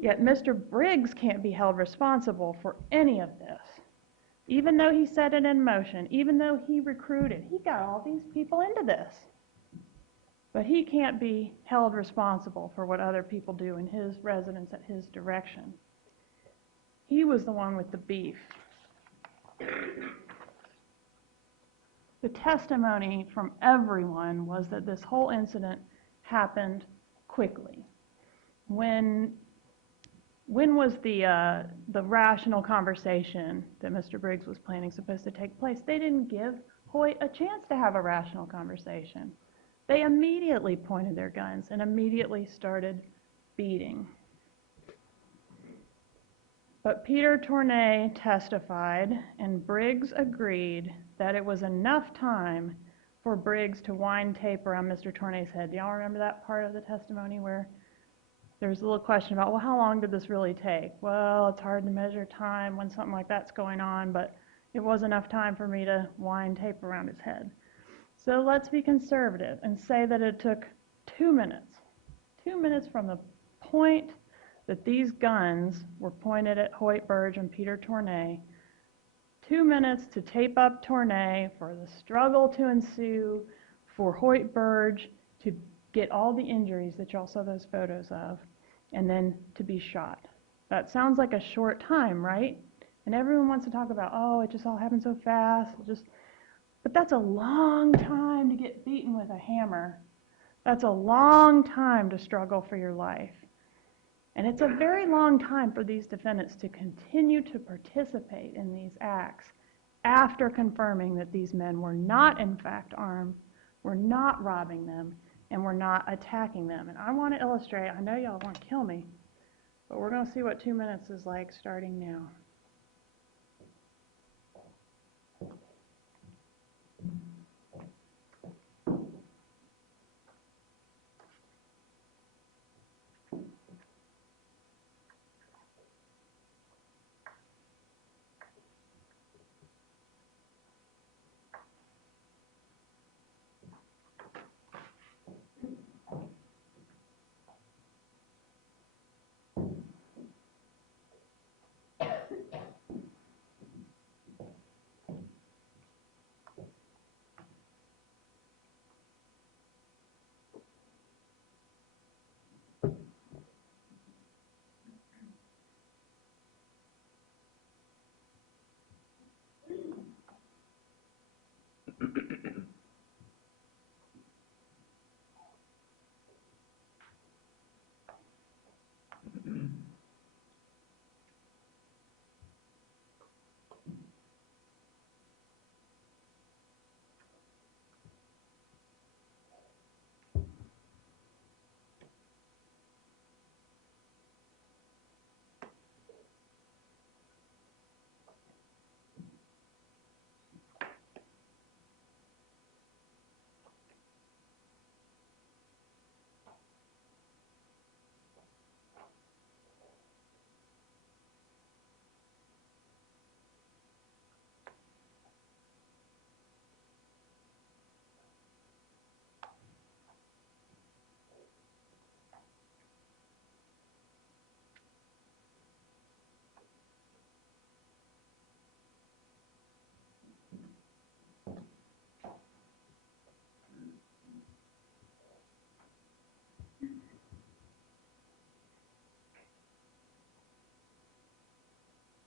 Yet Mr. Briggs can't be held responsible for any of this. Even though he set it in motion, even though he recruited, he got all these people into this. But he can't be held responsible for what other people do in his residence at his direction. He was the one with the beef. The testimony from everyone was that this whole incident happened quickly. When was the rational conversation that Mr. Briggs was planning supposed to take place? They didn't give Hoyt a chance to have a rational conversation. They immediately pointed their guns and immediately started beating. But Peter Tournay testified, and Briggs agreed that it was enough time for Briggs to wind tape around Mr. Tournay's head. Do y'all remember that part of the testimony where there's a little question about, well, how long did this really take? Well, it's hard to measure time when something like that's going on, but it was enough time for me to wind tape around his head. So let's be conservative and say that it took 2 minutes. 2 minutes from the point that these guns were pointed at Hoyt Birge and Peter Tournay. 2 minutes to tape up Tournay, for the struggle to ensue, for Hoyt Birge to get all the injuries that y'all saw those photos of, and then to be shot. That sounds like a short time, right? And everyone wants to talk about, oh, it just all happened so fast. But that's a long time to get beaten with a hammer. That's a long time to struggle for your life. And it's a very long time for these defendants to continue to participate in these acts after confirming that these men were not in fact armed, were not robbing them, and were not attacking them. And I want to illustrate, I know y'all want to kill me, but we're going to see what 2 minutes is like starting now.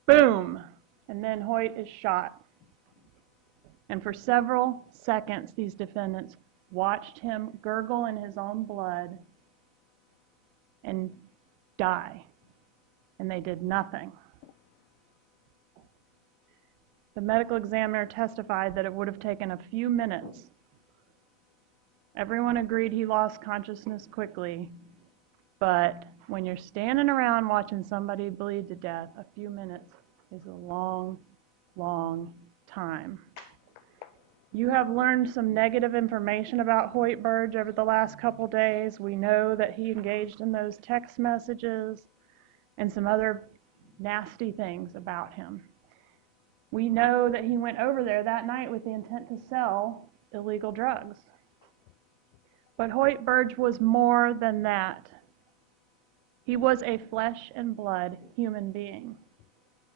boom, and then Hoyt is shot. And for several seconds, these defendants watched him gurgle in his own blood and die, and they did nothing. The medical examiner testified that it would have taken a few minutes. Everyone agreed he lost consciousness quickly, but when you're standing around watching somebody bleed to death, a few minutes is a long, long time. You have learned some negative information about Hoyt Birge over the last couple days. We know that he engaged in those text messages and some other nasty things about him. We know that he went over there that night with the intent to sell illegal drugs. But Hoyt Birge was more than that. He was a flesh and blood human being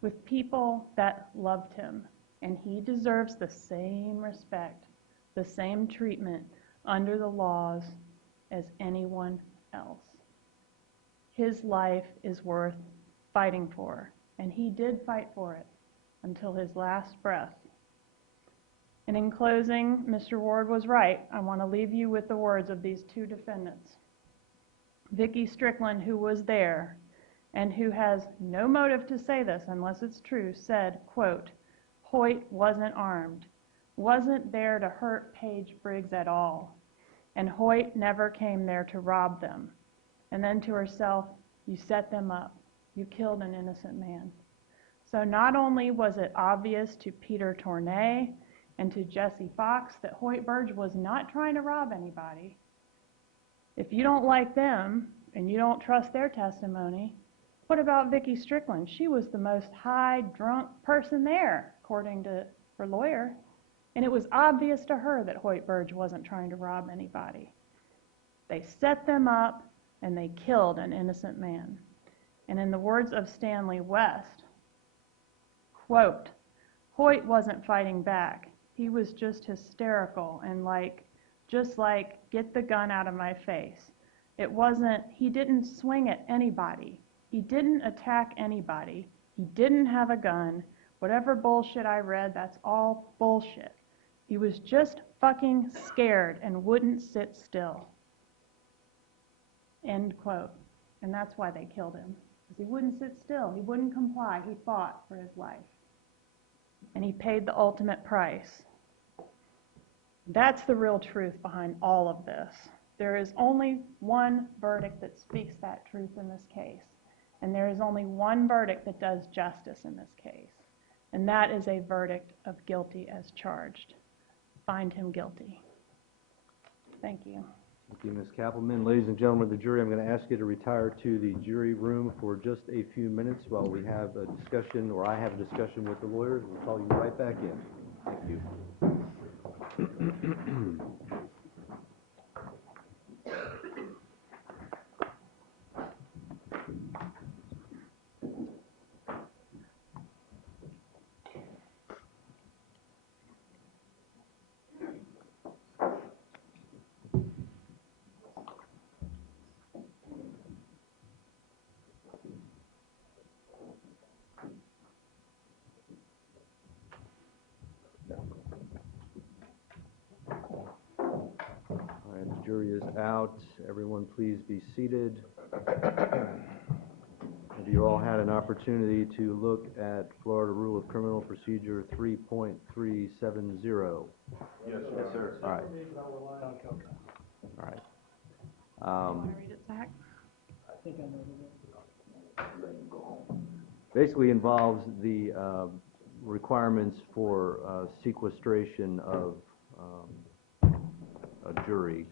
with people that loved him, and he deserves the same respect, the same treatment under the laws as anyone else. His life is worth fighting for, and he did fight for it until his last breath. And in closing, Mr. Ward was right. I want to leave you with the words of these two defendants. Vicki Strickland, who was there and who has no motive to say this unless it's true, said, quote, Hoyt wasn't armed, wasn't there to hurt Paige Briggs at all, and Hoyt never came there to rob them. And then to herself, you set them up. You killed an innocent man. So not only was it obvious to Peter Tournay and to Jesse Fox that Hoyt Birge was not trying to rob anybody. If you don't like them and you don't trust their testimony, what about Vicki Strickland? She was the most high, drunk person there, according to her lawyer. And it was obvious to her that Hoyt Birge wasn't trying to rob anybody. They set them up and they killed an innocent man. And in the words of Stanley West, quote, Hoyt wasn't fighting back. He was just hysterical and just like, get the gun out of my face. He didn't swing at anybody. He didn't attack anybody. He didn't have a gun. Whatever bullshit I read, that's all bullshit. He was just fucking scared and wouldn't sit still. End quote. And that's why they killed him. Because he wouldn't sit still. He wouldn't comply. He fought for his life. And he paid the ultimate price. That's the real truth behind all of this. There is only one verdict that speaks that truth in this case. And there is only one verdict that does justice in this case. And that is a verdict of guilty as charged. Find him guilty. Thank you. Thank you, Ms. Cappleman. Ladies and gentlemen of the jury, I'm going to ask you to retire to the jury room for just a few minutes while we have a discussion, or I have a discussion with the lawyers. We'll call you right back in. Thank you. Jury is out. Everyone please be seated. Have you all had an opportunity to look at Florida Rule of Criminal Procedure 3.370? Yes, sir. All right. All right. Want to read it, Zach? Basically involves the requirements for sequestration of a jury.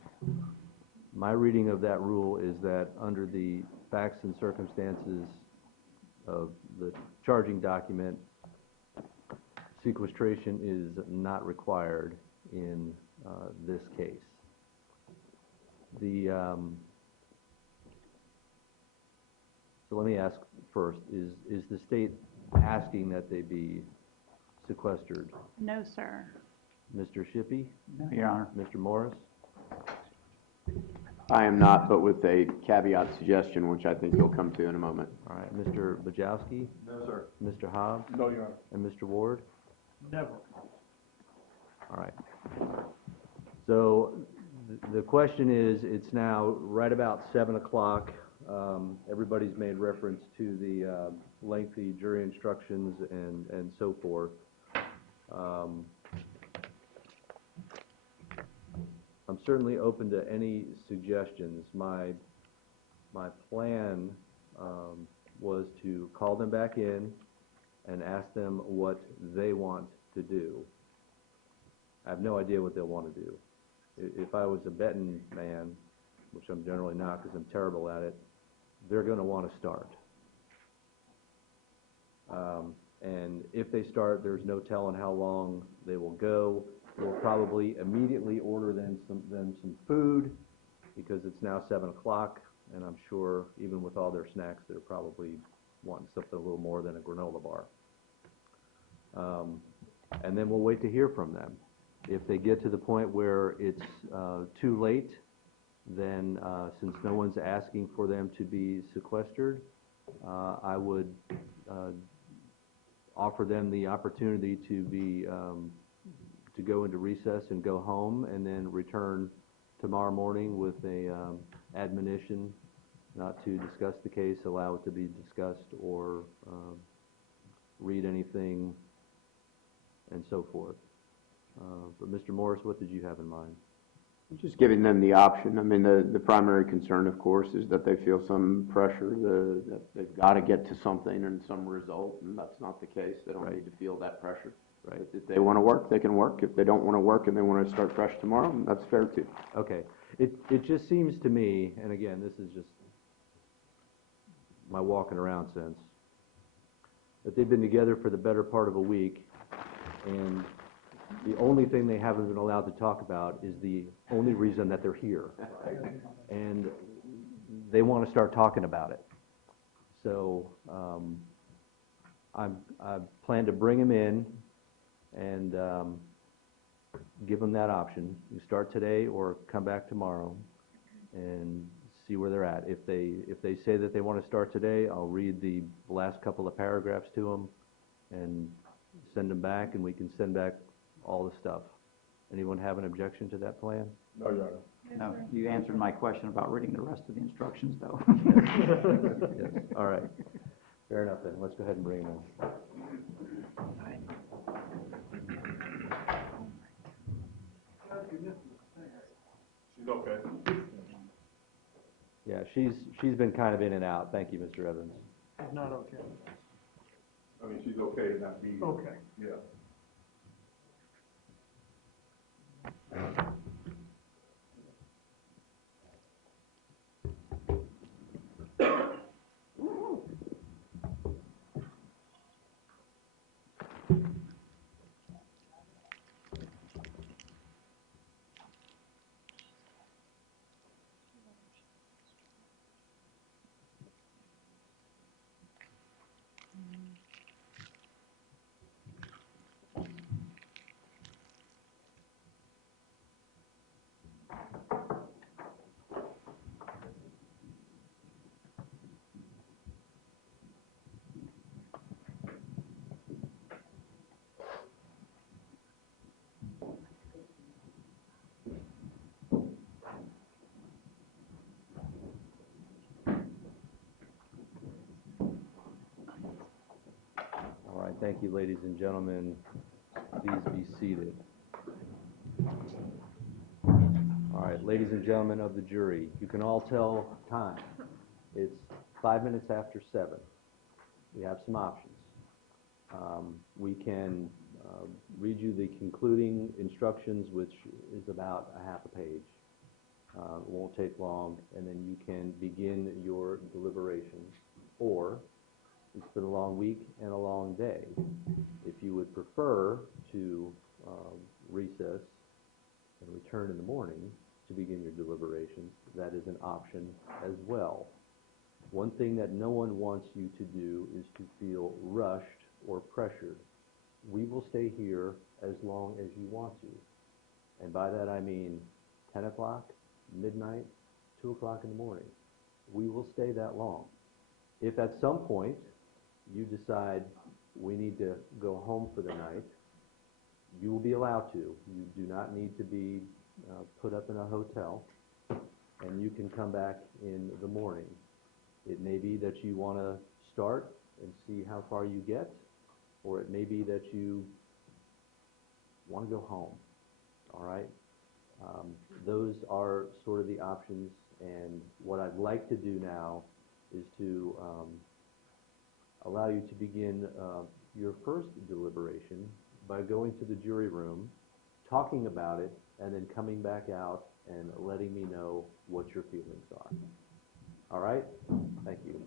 My reading of that rule is that under the facts and circumstances of the charging document, sequestration is not required in this case. So let me ask first, is the state asking that they be sequestered? No, sir. Mr. Shippy? No, Your Honor. Mr. Morris? I am not, but with a caveat suggestion, which I think you'll come to in a moment. All right, Mr. Bajoczky? No, sir. Mr. Hobbs? No, Your Honor. And Mr. Ward? Never. All right. So the question is, it's now right about 7 o'clock. Everybody's made reference to the lengthy jury instructions and so forth. I'm certainly open to any suggestions. My plan was to call them back in and ask them what they want to do. I have no idea what they'll want to do. If I was a betting man, which I'm generally not because I'm terrible at it, they're going to want to start. And if they start, there's no telling how long they will go. We'll probably immediately order them some food because it's now 7 o'clock, and I'm sure even with all their snacks, they're probably wanting something a little more than a granola bar. And then we'll wait to hear from them. If they get to the point where it's too late, then since no one's asking for them to be sequestered, I would offer them the opportunity to go into recess and go home, and then return tomorrow morning with a admonition not to discuss the case, allow it to be discussed, or read anything, and so forth. But Mr. Morris, what did you have in mind? Just giving them the option. I mean, the primary concern, of course, is that they feel some pressure, that they've got to get to something and some result, and that's not the case. They don't need to feel that pressure. Right. If they want to work, they can work. If they don't want to work and they want to start fresh tomorrow, that's fair too. Okay. It just seems to me, and again, this is just my walking around sense, that they've been together for the better part of a week, and the only thing they haven't been allowed to talk about is the only reason that they're here. And they want to start talking about it. So I plan to bring them in and give them that option. You start today or come back tomorrow and see where they're at. If they say that they want to start today, I'll read the last couple of paragraphs to them and send them back, and we can send back all the stuff. Anyone have an objection to that plan? No, Your Honor. No, you answered my question about reading the rest of the instructions, though. Yes. All right. Fair enough then. Let's go ahead and bring them in. She's okay. Yeah, she's been kind of in and out. Thank you, Mr. Evans. It's not okay. I mean, she's okay to not be here. Okay. Yeah. All right, thank you, ladies and gentlemen. Please be seated. All right, ladies and gentlemen of the jury, you can all tell time. It's 5 minutes after 7. We have some options. We can read you the concluding instructions, which is about a half a page. It won't take long, and then you can begin your deliberations. Or it's been a long week and a long day. If you would prefer to recess and return in the morning to begin your deliberations, that is an option as well. One thing that no one wants you to do is to feel rushed or pressured. We will stay here as long as you want to. And by that I mean 10 o'clock, midnight, 2 o'clock in the morning. We will stay that long. If at some point you decide we need to go home for the night, you will be allowed to. You do not need to be put up in a hotel, and you can come back in the morning. It may be that you want to start and see how far you get, or it may be that you want to go home, all right? Those are sort of the options, and what I'd like to do now is to allow you to begin your first deliberation by going to the jury room, talking about it, and then coming back out and letting me know what your feelings are. All right? Thank you.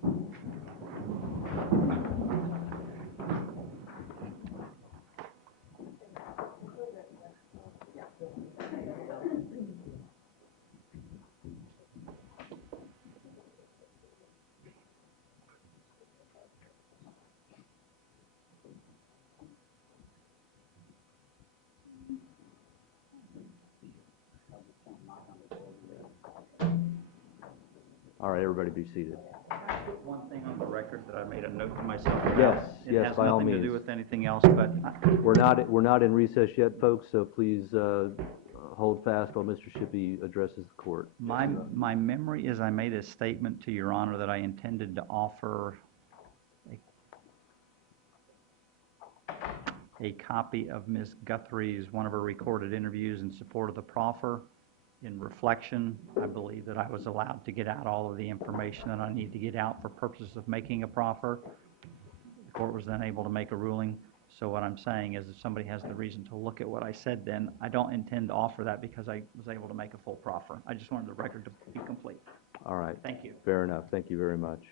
All right, everybody be seated. One thing on the record that I made a note to myself. Yes, yes, by all It has nothing to means. do with anything else, but We're not in recess yet, folks, so please hold fast while Mr. Shippy addresses the court. my memory is I made a statement to Your Honor that I intended to offer a copy of Ms. Guthrie's, one of her recorded interviews in support of the proffer. In reflection, I believe that I was allowed to get out all of the information that I need to get out for purposes of making a proffer. The court was then able to make a ruling. So what I'm saying is if somebody has the reason to look at what I said then, I don't intend to offer that because I was able to make a full proffer. I just wanted the record to be complete. All right. Thank you. Fair enough. Thank you very much.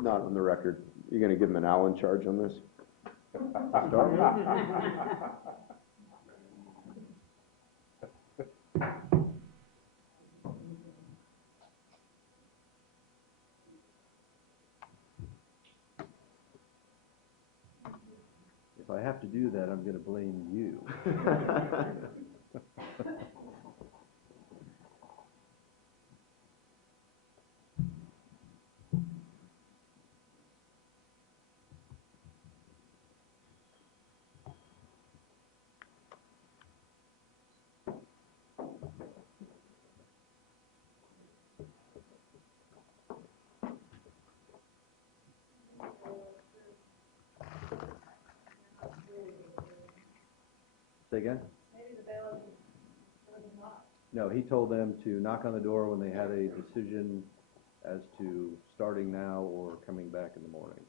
Not on the record. You're going to give him an Allen charge on this? Start with? If I have to do that, I'm going to blame you. Say again? Maybe the bailiff doesn't knock. No, he told them to knock on the door when they had a decision as to starting now or coming back in the morning.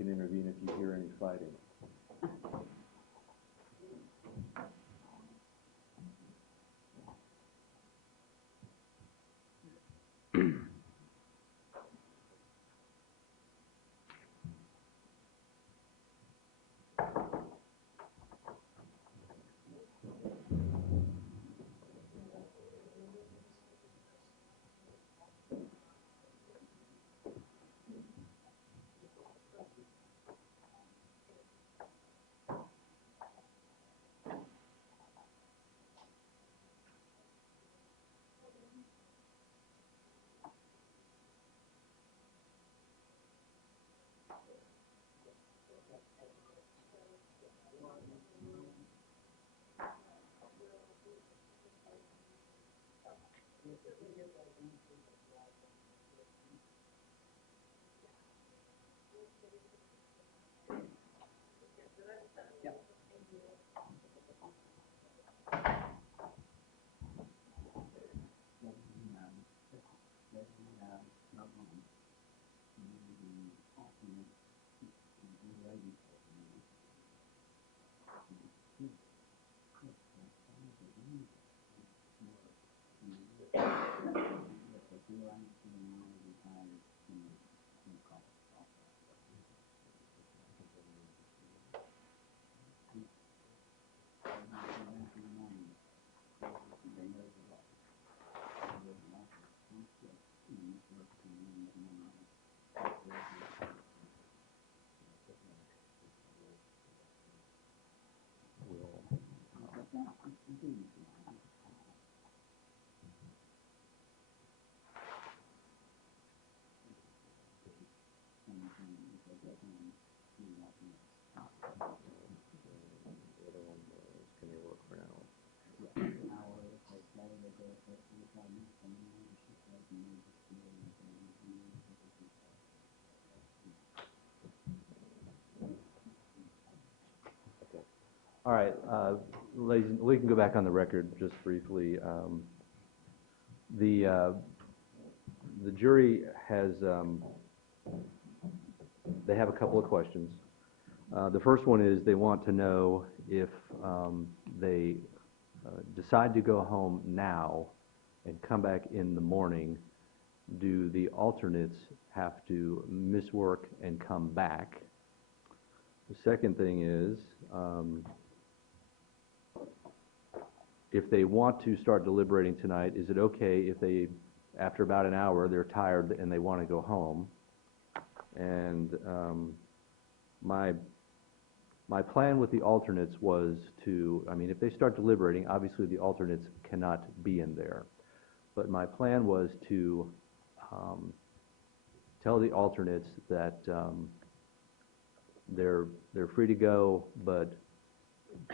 can intervene if you hear any fighting. All right, ladies, we can go back on the record just briefly. The jury has, they have a couple of questions. The first one is they want to know if they decide to go home now and come back in the morning, do the alternates have to miss work and come back? The second thing is, if they want to start deliberating tonight, is it okay if they, after about an hour, they're tired and they want to go home? And my plan with the alternates was to, I mean, if they start deliberating, obviously the alternates cannot be in there. But my plan was to tell the alternates that they're free to go, but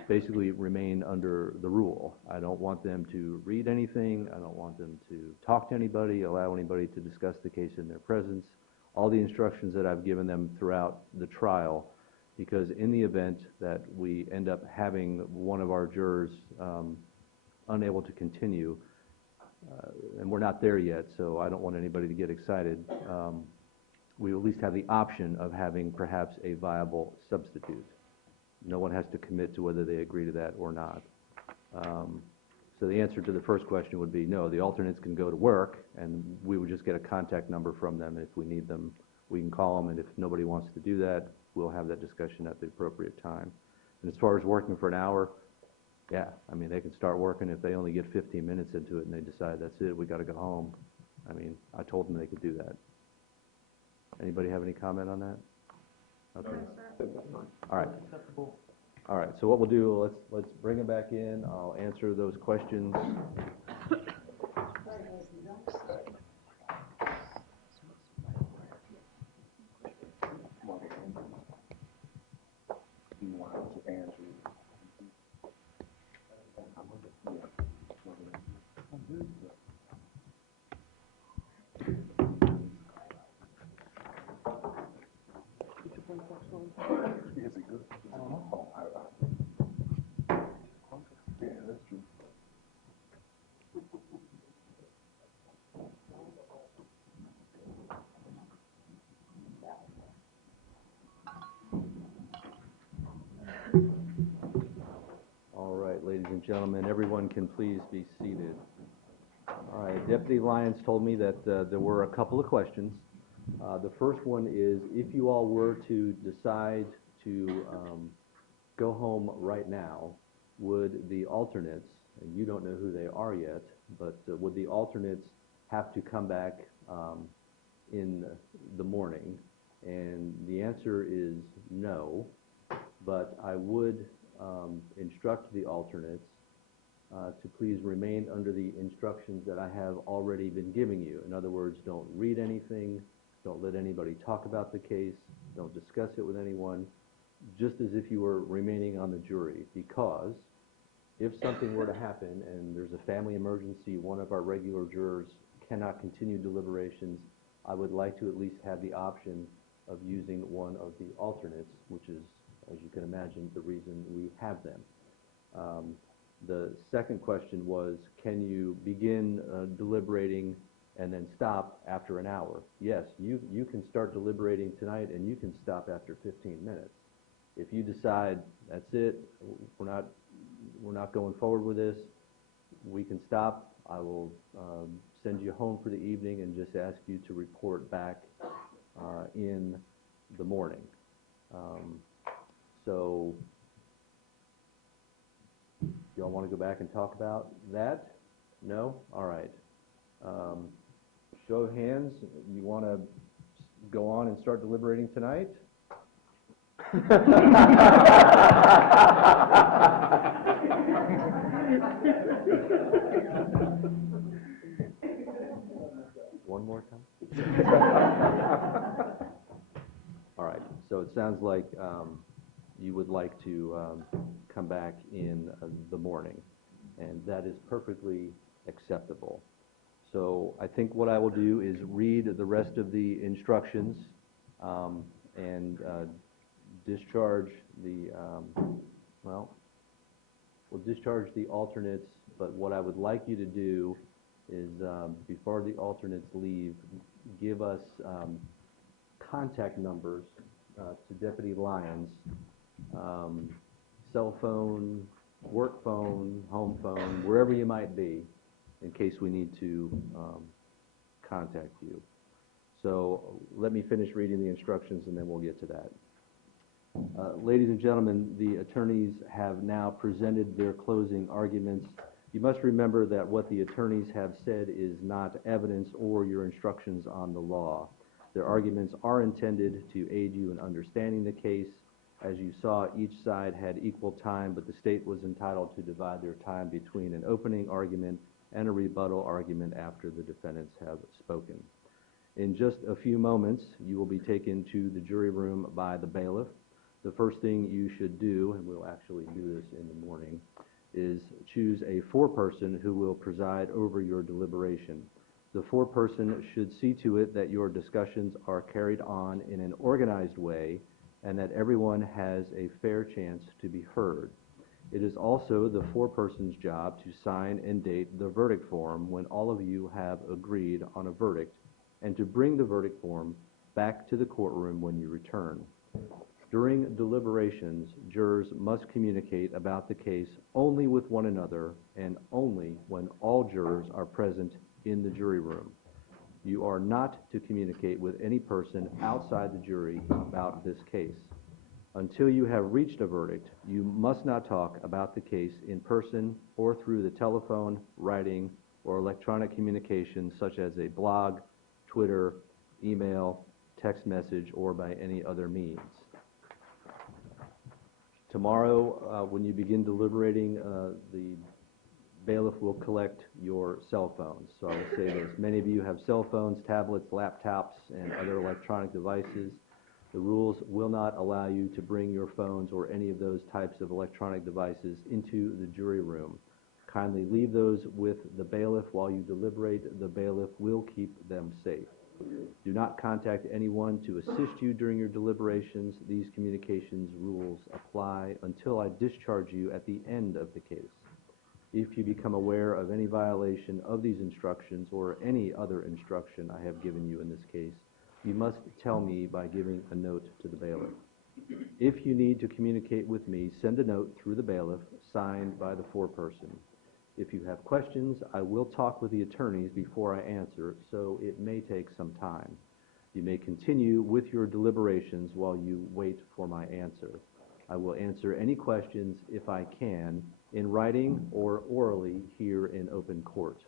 basically remain under the rule. I don't want them to read anything. I don't want them to talk to anybody, allow anybody to discuss the case in their presence. All the instructions that I've given them throughout the trial, because in the event that we end up having one of our jurors unable to continue, and we're not there yet, so I don't want anybody to get excited, we at least have the option of having perhaps a viable substitute. No one has to commit to whether they agree to that or not. So the answer to the first question would be no, the alternates can go to work, and we would just get a contact number from them. If we need them, we can call them, and if nobody wants to do that, we'll have that discussion at the appropriate time. And as far as working for an hour, yeah, I mean, they can start working. If they only get 15 minutes into it and they decide that's it, we got to go home, I mean, I told them they could do that. Anybody have any comment on that? Okay. All right. All right, so what we'll do, let's bring it back in. I'll answer those questions. All right, ladies and gentlemen, everyone can please be seated. All right, Deputy Lyons told me that there were a couple of questions. The first one is, if you all were to decide to go home right now, would the alternates, and you don't know who they are yet, but would the alternates have to come back in the morning? And the answer is no, but I would instruct the alternates to please remain under the instructions that I have already been giving you. In other words, don't read anything, don't let anybody talk about the case, don't discuss it with anyone, just as if you were remaining on the jury, because if something were to happen and there's a family emergency, one of our regular jurors cannot continue deliberations, I would like to at least have the option of using one of the alternates, which is, as you can imagine, the reason we have them. The second question was, can you begin deliberating and then stop after an hour? Yes, you can start deliberating tonight and you can stop after 15 minutes. If you decide, that's it, we're not going forward with this, we can stop. I will send you home for the evening and just ask you to report back in the morning. So, y'all want to go back and talk about that? No? All right. Show of hands, you want to go on and start deliberating tonight? One more time? All right, so it sounds like you would like to come back in the morning, and that is perfectly acceptable. So I think what I will do is read the rest of the instructions and discharge the, we'll discharge the alternates, but what I would like you to do is, before the alternates leave, give us contact numbers to Deputy Lyons, cell phone, work phone, home phone, wherever you might be, in case we need to contact you. So let me finish reading the instructions and then we'll get to that. Ladies and gentlemen, the attorneys have now presented their closing arguments. You must remember that what the attorneys have said is not evidence or your instructions on the law. Their arguments are intended to aid you in understanding the case. As you saw, each side had equal time, but the state was entitled to divide their time between an opening argument and a rebuttal argument after the defendants have spoken. In just a few moments, you will be taken to the jury room by the bailiff. The first thing you should do, and we'll actually do this in the morning, is choose a foreperson who will preside over your deliberation. The foreperson should see to it that your discussions are carried on in an organized way and that everyone has a fair chance to be heard. It is also the foreperson's job to sign and date the verdict form when all of you have agreed on a verdict, and to bring the verdict form back to the courtroom when you return. During deliberations, jurors must communicate about the case only with one another and only when all jurors are present in the jury room. You are not to communicate with any person outside the jury about this case. Until you have reached a verdict, you must not talk about the case in person or through the telephone, writing, or electronic communication such as a blog, Twitter, email, text message, or by any other means. Tomorrow, when you begin deliberating, the bailiff will collect your cell phones. So I will say this: many of you have cell phones, tablets, laptops, and other electronic devices. The rules will not allow you to bring your phones or any of those types of electronic devices into the jury room. Kindly leave those with the bailiff while you deliberate. The bailiff will keep them safe. Do not contact anyone to assist you during your deliberations. These communications rules apply until I discharge you at the end of the case. If you become aware of any violation of these instructions or any other instruction I have given you in this case, you must tell me by giving a note to the bailiff. If you need to communicate with me, send a note through the bailiff, signed by the foreperson. If you have questions, I will talk with the attorneys before I answer, so it may take some time. You may continue with your deliberations while you wait for my answer. I will answer any questions, if I can, in writing or orally here in open court.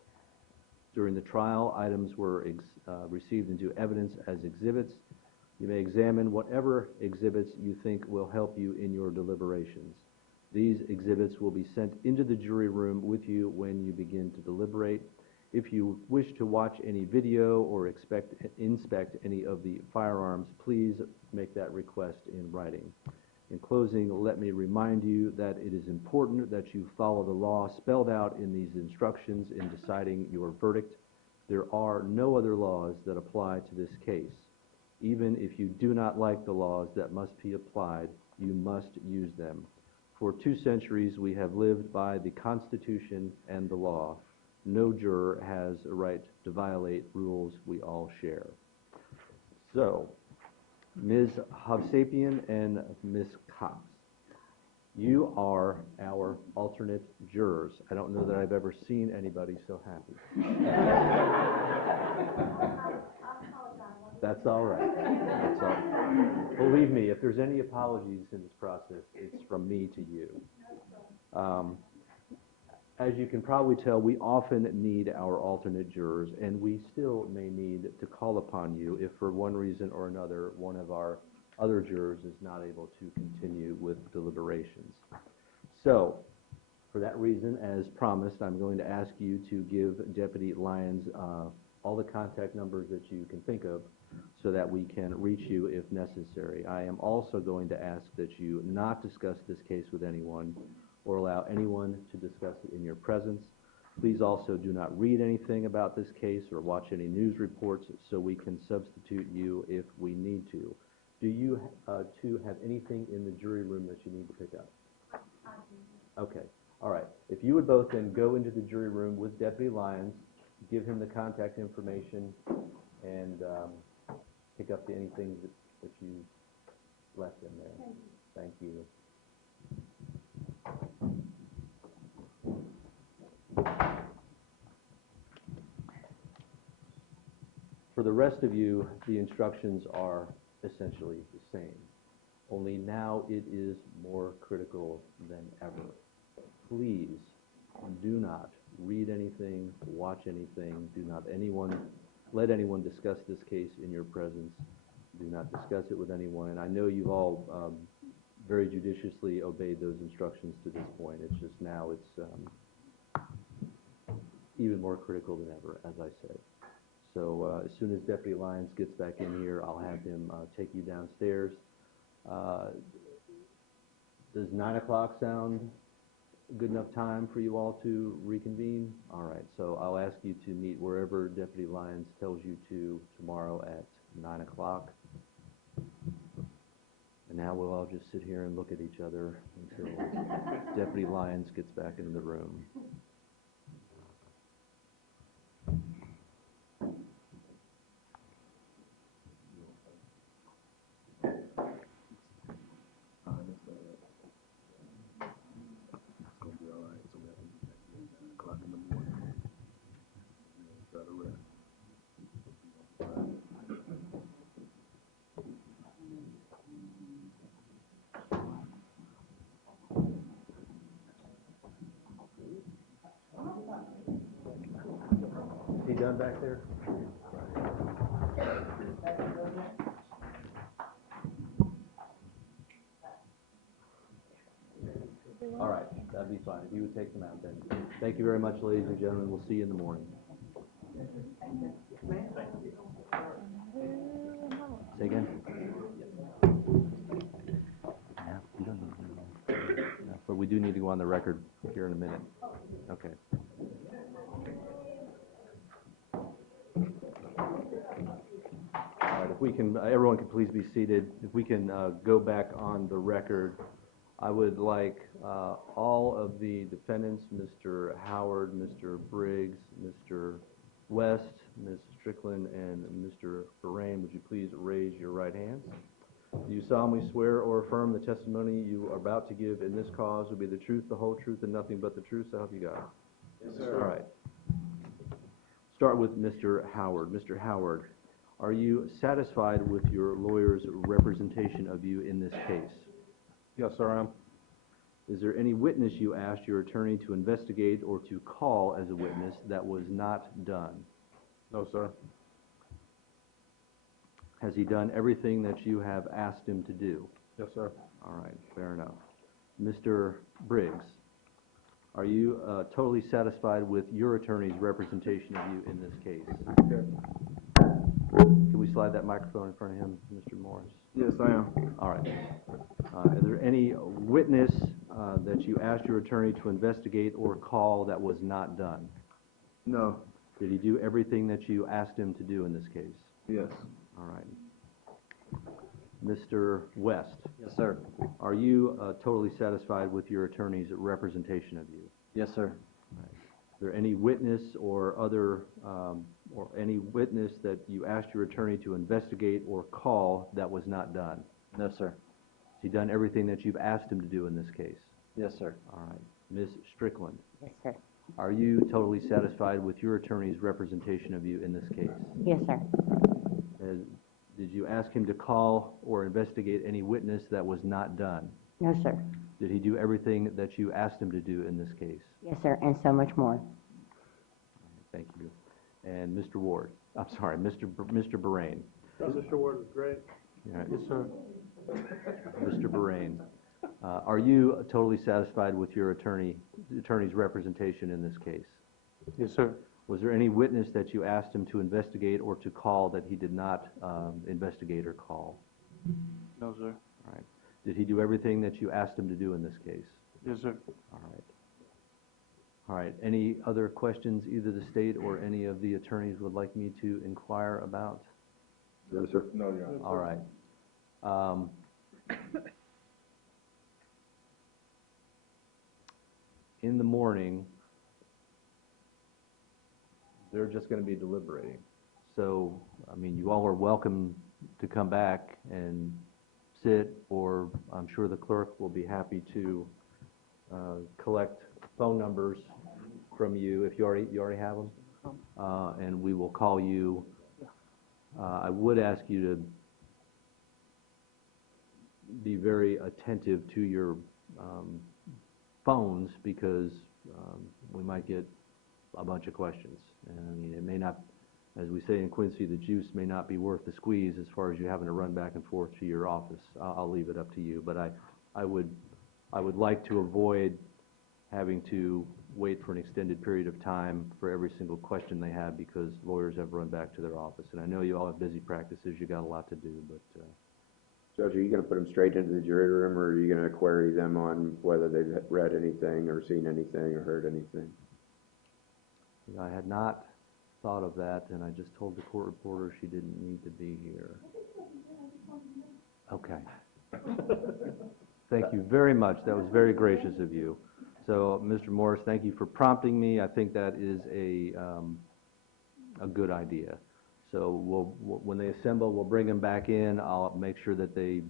During the trial, items were received into evidence as exhibits. You may examine whatever exhibits you think will help you in your deliberations. These exhibits will be sent into the jury room with you when you begin to deliberate. If you wish to watch any video or inspect any of the firearms, please make that request in writing. In closing, let me remind you that it is important that you follow the law spelled out in these instructions in deciding your verdict. There are no other laws that apply to this case. Even if you do not like the laws that must be applied, you must use them. For 2 centuries, we have lived by the Constitution and the law. No juror has a right to violate rules we all share. So, Ms. Hovsapian and Ms. Cox, you are our alternate jurors. I don't know that I've ever seen anybody so happy. That's all right. That's all right. Believe me, if there's any apologies in this process, it's from me to you. As you can probably tell, we often need our alternate jurors, and we still may need to call upon you if for one reason or another one of our other jurors is not able to continue with deliberations. So, for that reason, as promised, I'm going to ask you to give Deputy Lyons all the contact numbers that you can think of so that we can reach you if necessary. I am also going to ask that you not discuss this case with anyone or allow anyone to discuss it in your presence. Please also do not read anything about this case or watch any news reports so we can substitute you if we need to. Do you two have anything in the jury room that you need to pick up? Okay, all right. If you would both then go into the jury room with Deputy Lyons, give him the contact information, and pick up anything that you left in there. Thank you. For the rest of you, the instructions are essentially the same, only now it is more critical than ever. Please do not read anything, watch anything, do not let anyone discuss this case in your presence. Do not discuss it with anyone, and I know you've all very judiciously obeyed those instructions to this point. It's just now it's even more critical than ever, as I said. So as soon as Deputy Lyons gets back in here, I'll have him take you downstairs. Does 9 o'clock sound good enough time for you all to reconvene? All right, so I'll ask you to meet wherever Deputy Lyons tells you to tomorrow at 9 o'clock. And now we'll all just sit here and look at each other until Deputy Lyons gets back into the room. Is he done back there? All right, that'd be fine. If you would take them out then. Thank you very much, ladies and gentlemen. We'll see you in the morning. Say again? Yeah, you don't need to. Yeah, but we do need to go on the record here in a minute. Okay. All right, if we can, everyone can please be seated. If we can go back on the record, I would like all of the defendants, Mr. Howard, Mr. Briggs, Mr. West, Ms. Strickland, and Mr. Berrane, would you please raise your right hands? Do you solemnly swear or affirm the testimony you are about to give in this cause will be the truth, the whole truth, and nothing but the truth, so help you God? Yes, sir. All right. Start with Mr. Howard. Mr. Howard, are you satisfied with your lawyer's representation of you in this case? Yes, sir, I am. Is there any witness you asked your attorney to investigate or to call as a witness that was not done? No, sir. Has he done everything that you have asked him to do? Yes, sir. All right, fair enough. Mr. Briggs, are you totally satisfied with your attorney's representation of you in this case? Yes. Can we slide that microphone in front of him, Mr. Morris? Yes, I am. All right. Is there any witness that you asked your attorney to investigate or call that was not done? No. Did he do everything that you asked him to do in this case? Yes. All right. Mr. West, Yes, sir. are you totally satisfied with your attorney's representation of you? Yes, sir. Is there any witness or other, or any witness that you asked your attorney to investigate or call that was not done? No, sir. Has he done everything that you've asked him to do in this case? Yes, sir. All right. Ms. Strickland, Yes, sir. are you totally satisfied with your attorney's representation of you in this case? Yes, sir. Did you ask him to call or investigate any witness that was not done? No, sir. Did he do everything that you asked him to do in this case? Yes, sir, and so much more. Thank you. And Mr. Ward, I'm sorry, Mr. Berrane. Mr. Ward was great. All right. Yes, sir. Mr. Berrane, are you totally satisfied with your attorney's representation in this case? Yes, sir. Was there any witness that you asked him to investigate or to call that he did not investigate or call? No, sir. All right. Did he do everything that you asked him to do in this case? Yes, sir. All right. All right. Any other questions either the state or any of the attorneys would like me to inquire about? No, sir. No, yeah. All right. In the morning, they're just going to be deliberating. So, I mean, you all are welcome to come back and sit, or I'm sure the clerk will be happy to collect phone numbers from you if you already have them, and we will call you. I would ask you to be very attentive to your phones because we might get a bunch of questions. And I mean, it may not, as we say in Quincy, the juice may not be worth the squeeze as far as you having to run back and forth to your office. I'll leave it up to you, but I would like to avoid having to wait for an extended period of time for every single question they have because lawyers have run back to their office. And I know you all have busy practices, you got a lot to do, but Judge, are you going to put them straight into the jury room, or are you going to query them on whether they've read anything or seen anything or heard anything? I had not thought of that, and I just told the court reporter she didn't need to be here. Okay. Thank you very much. That was very gracious of you. So, Mr. Morris, thank you for prompting me. I think that is a good idea. So when they assemble, we'll bring them back in. I'll make sure that they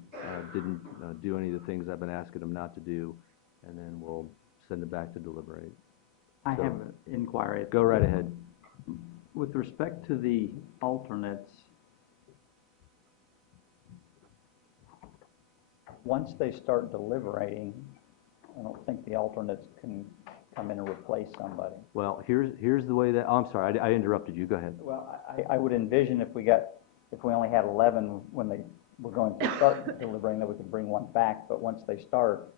didn't do any of the things I've been asking them not to do, and then we'll send them back to deliberate. I So- have an inquiry. Go right ahead. With respect to the alternates, once they start deliberating, I don't think the alternates can come in and replace somebody. Well, here's the way that, oh, I'm sorry, I interrupted you. Go ahead. Well, I would envision if we only had 11 when they were going to start deliberating, that we could bring one back, but once they start,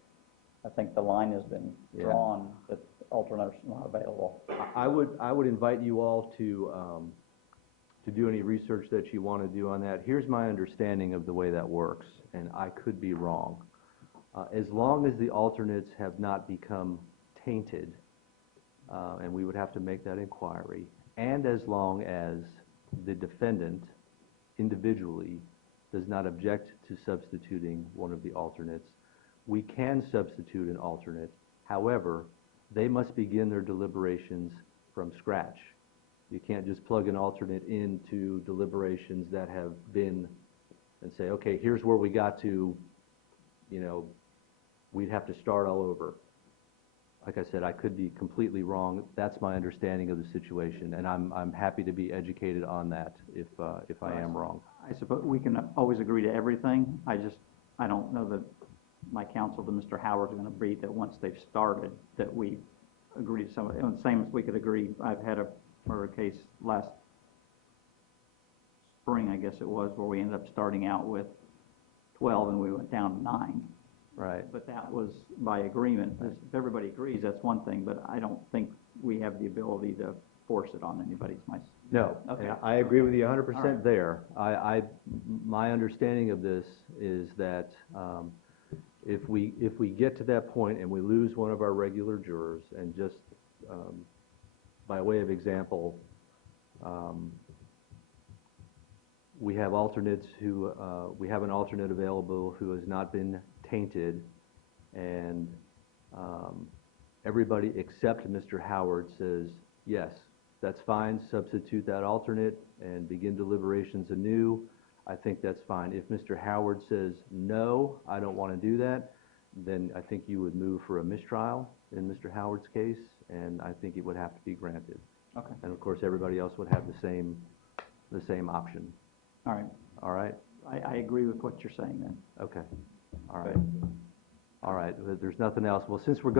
I think the line has been Yeah. drawn that alternates are not available. I would invite you all to do any research that you want to do on that. Here's my understanding of the way that works, and I could be wrong. As long as the alternates have not become tainted, and we would have to make that inquiry, and as long as the defendant individually does not object to substituting one of the alternates, we can substitute an alternate. However, they must begin their deliberations from scratch. You can't just plug an alternate into deliberations that have been and say, okay, here's where we got to, you know, we'd have to start all over. Like I said, I could be completely wrong. That's my understanding of the situation, and I'm happy to be educated on that if I am wrong. I suppose we can always agree to everything. I don't know that my counsel to Mr. Howard's going to agree that once they've started, that we agree to some of it. And same as we could agree, I've had a murder case last spring, I guess it was, where we ended up starting out with 12 and we went down to 9. Right. But that was by agreement. If everybody agrees, that's one thing, but I don't think we have the ability to force it on anybody. No, Okay. and I agree with you 100% All right. there. My understanding of this is that if we get to that point and we lose one of our regular jurors, and just by way of example, we have alternates who, we have an alternate available who has not been tainted, and everybody except Mr. Howard says, yes, that's fine, substitute that alternate and begin deliberations anew. I think that's fine. If Mr. Howard says, no, I don't want to do that, then I think you would move for a mistrial in Mr. Howard's case, and I think it would have to be granted. Okay. And of course, everybody else would have the same option. All right. All right? I agree with what you're saying then. Okay. All right. All right. There's nothing else. Well, since I'm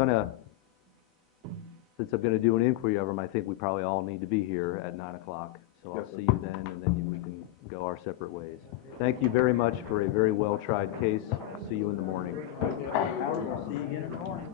gonna do an inquiry of them, I think we probably all need to be here at 9 o'clock. So I'll see you then, and then we can go our separate ways. Thank you very much for a very well-tried case. See you in the morning. Howard, we'll see you again in the morning.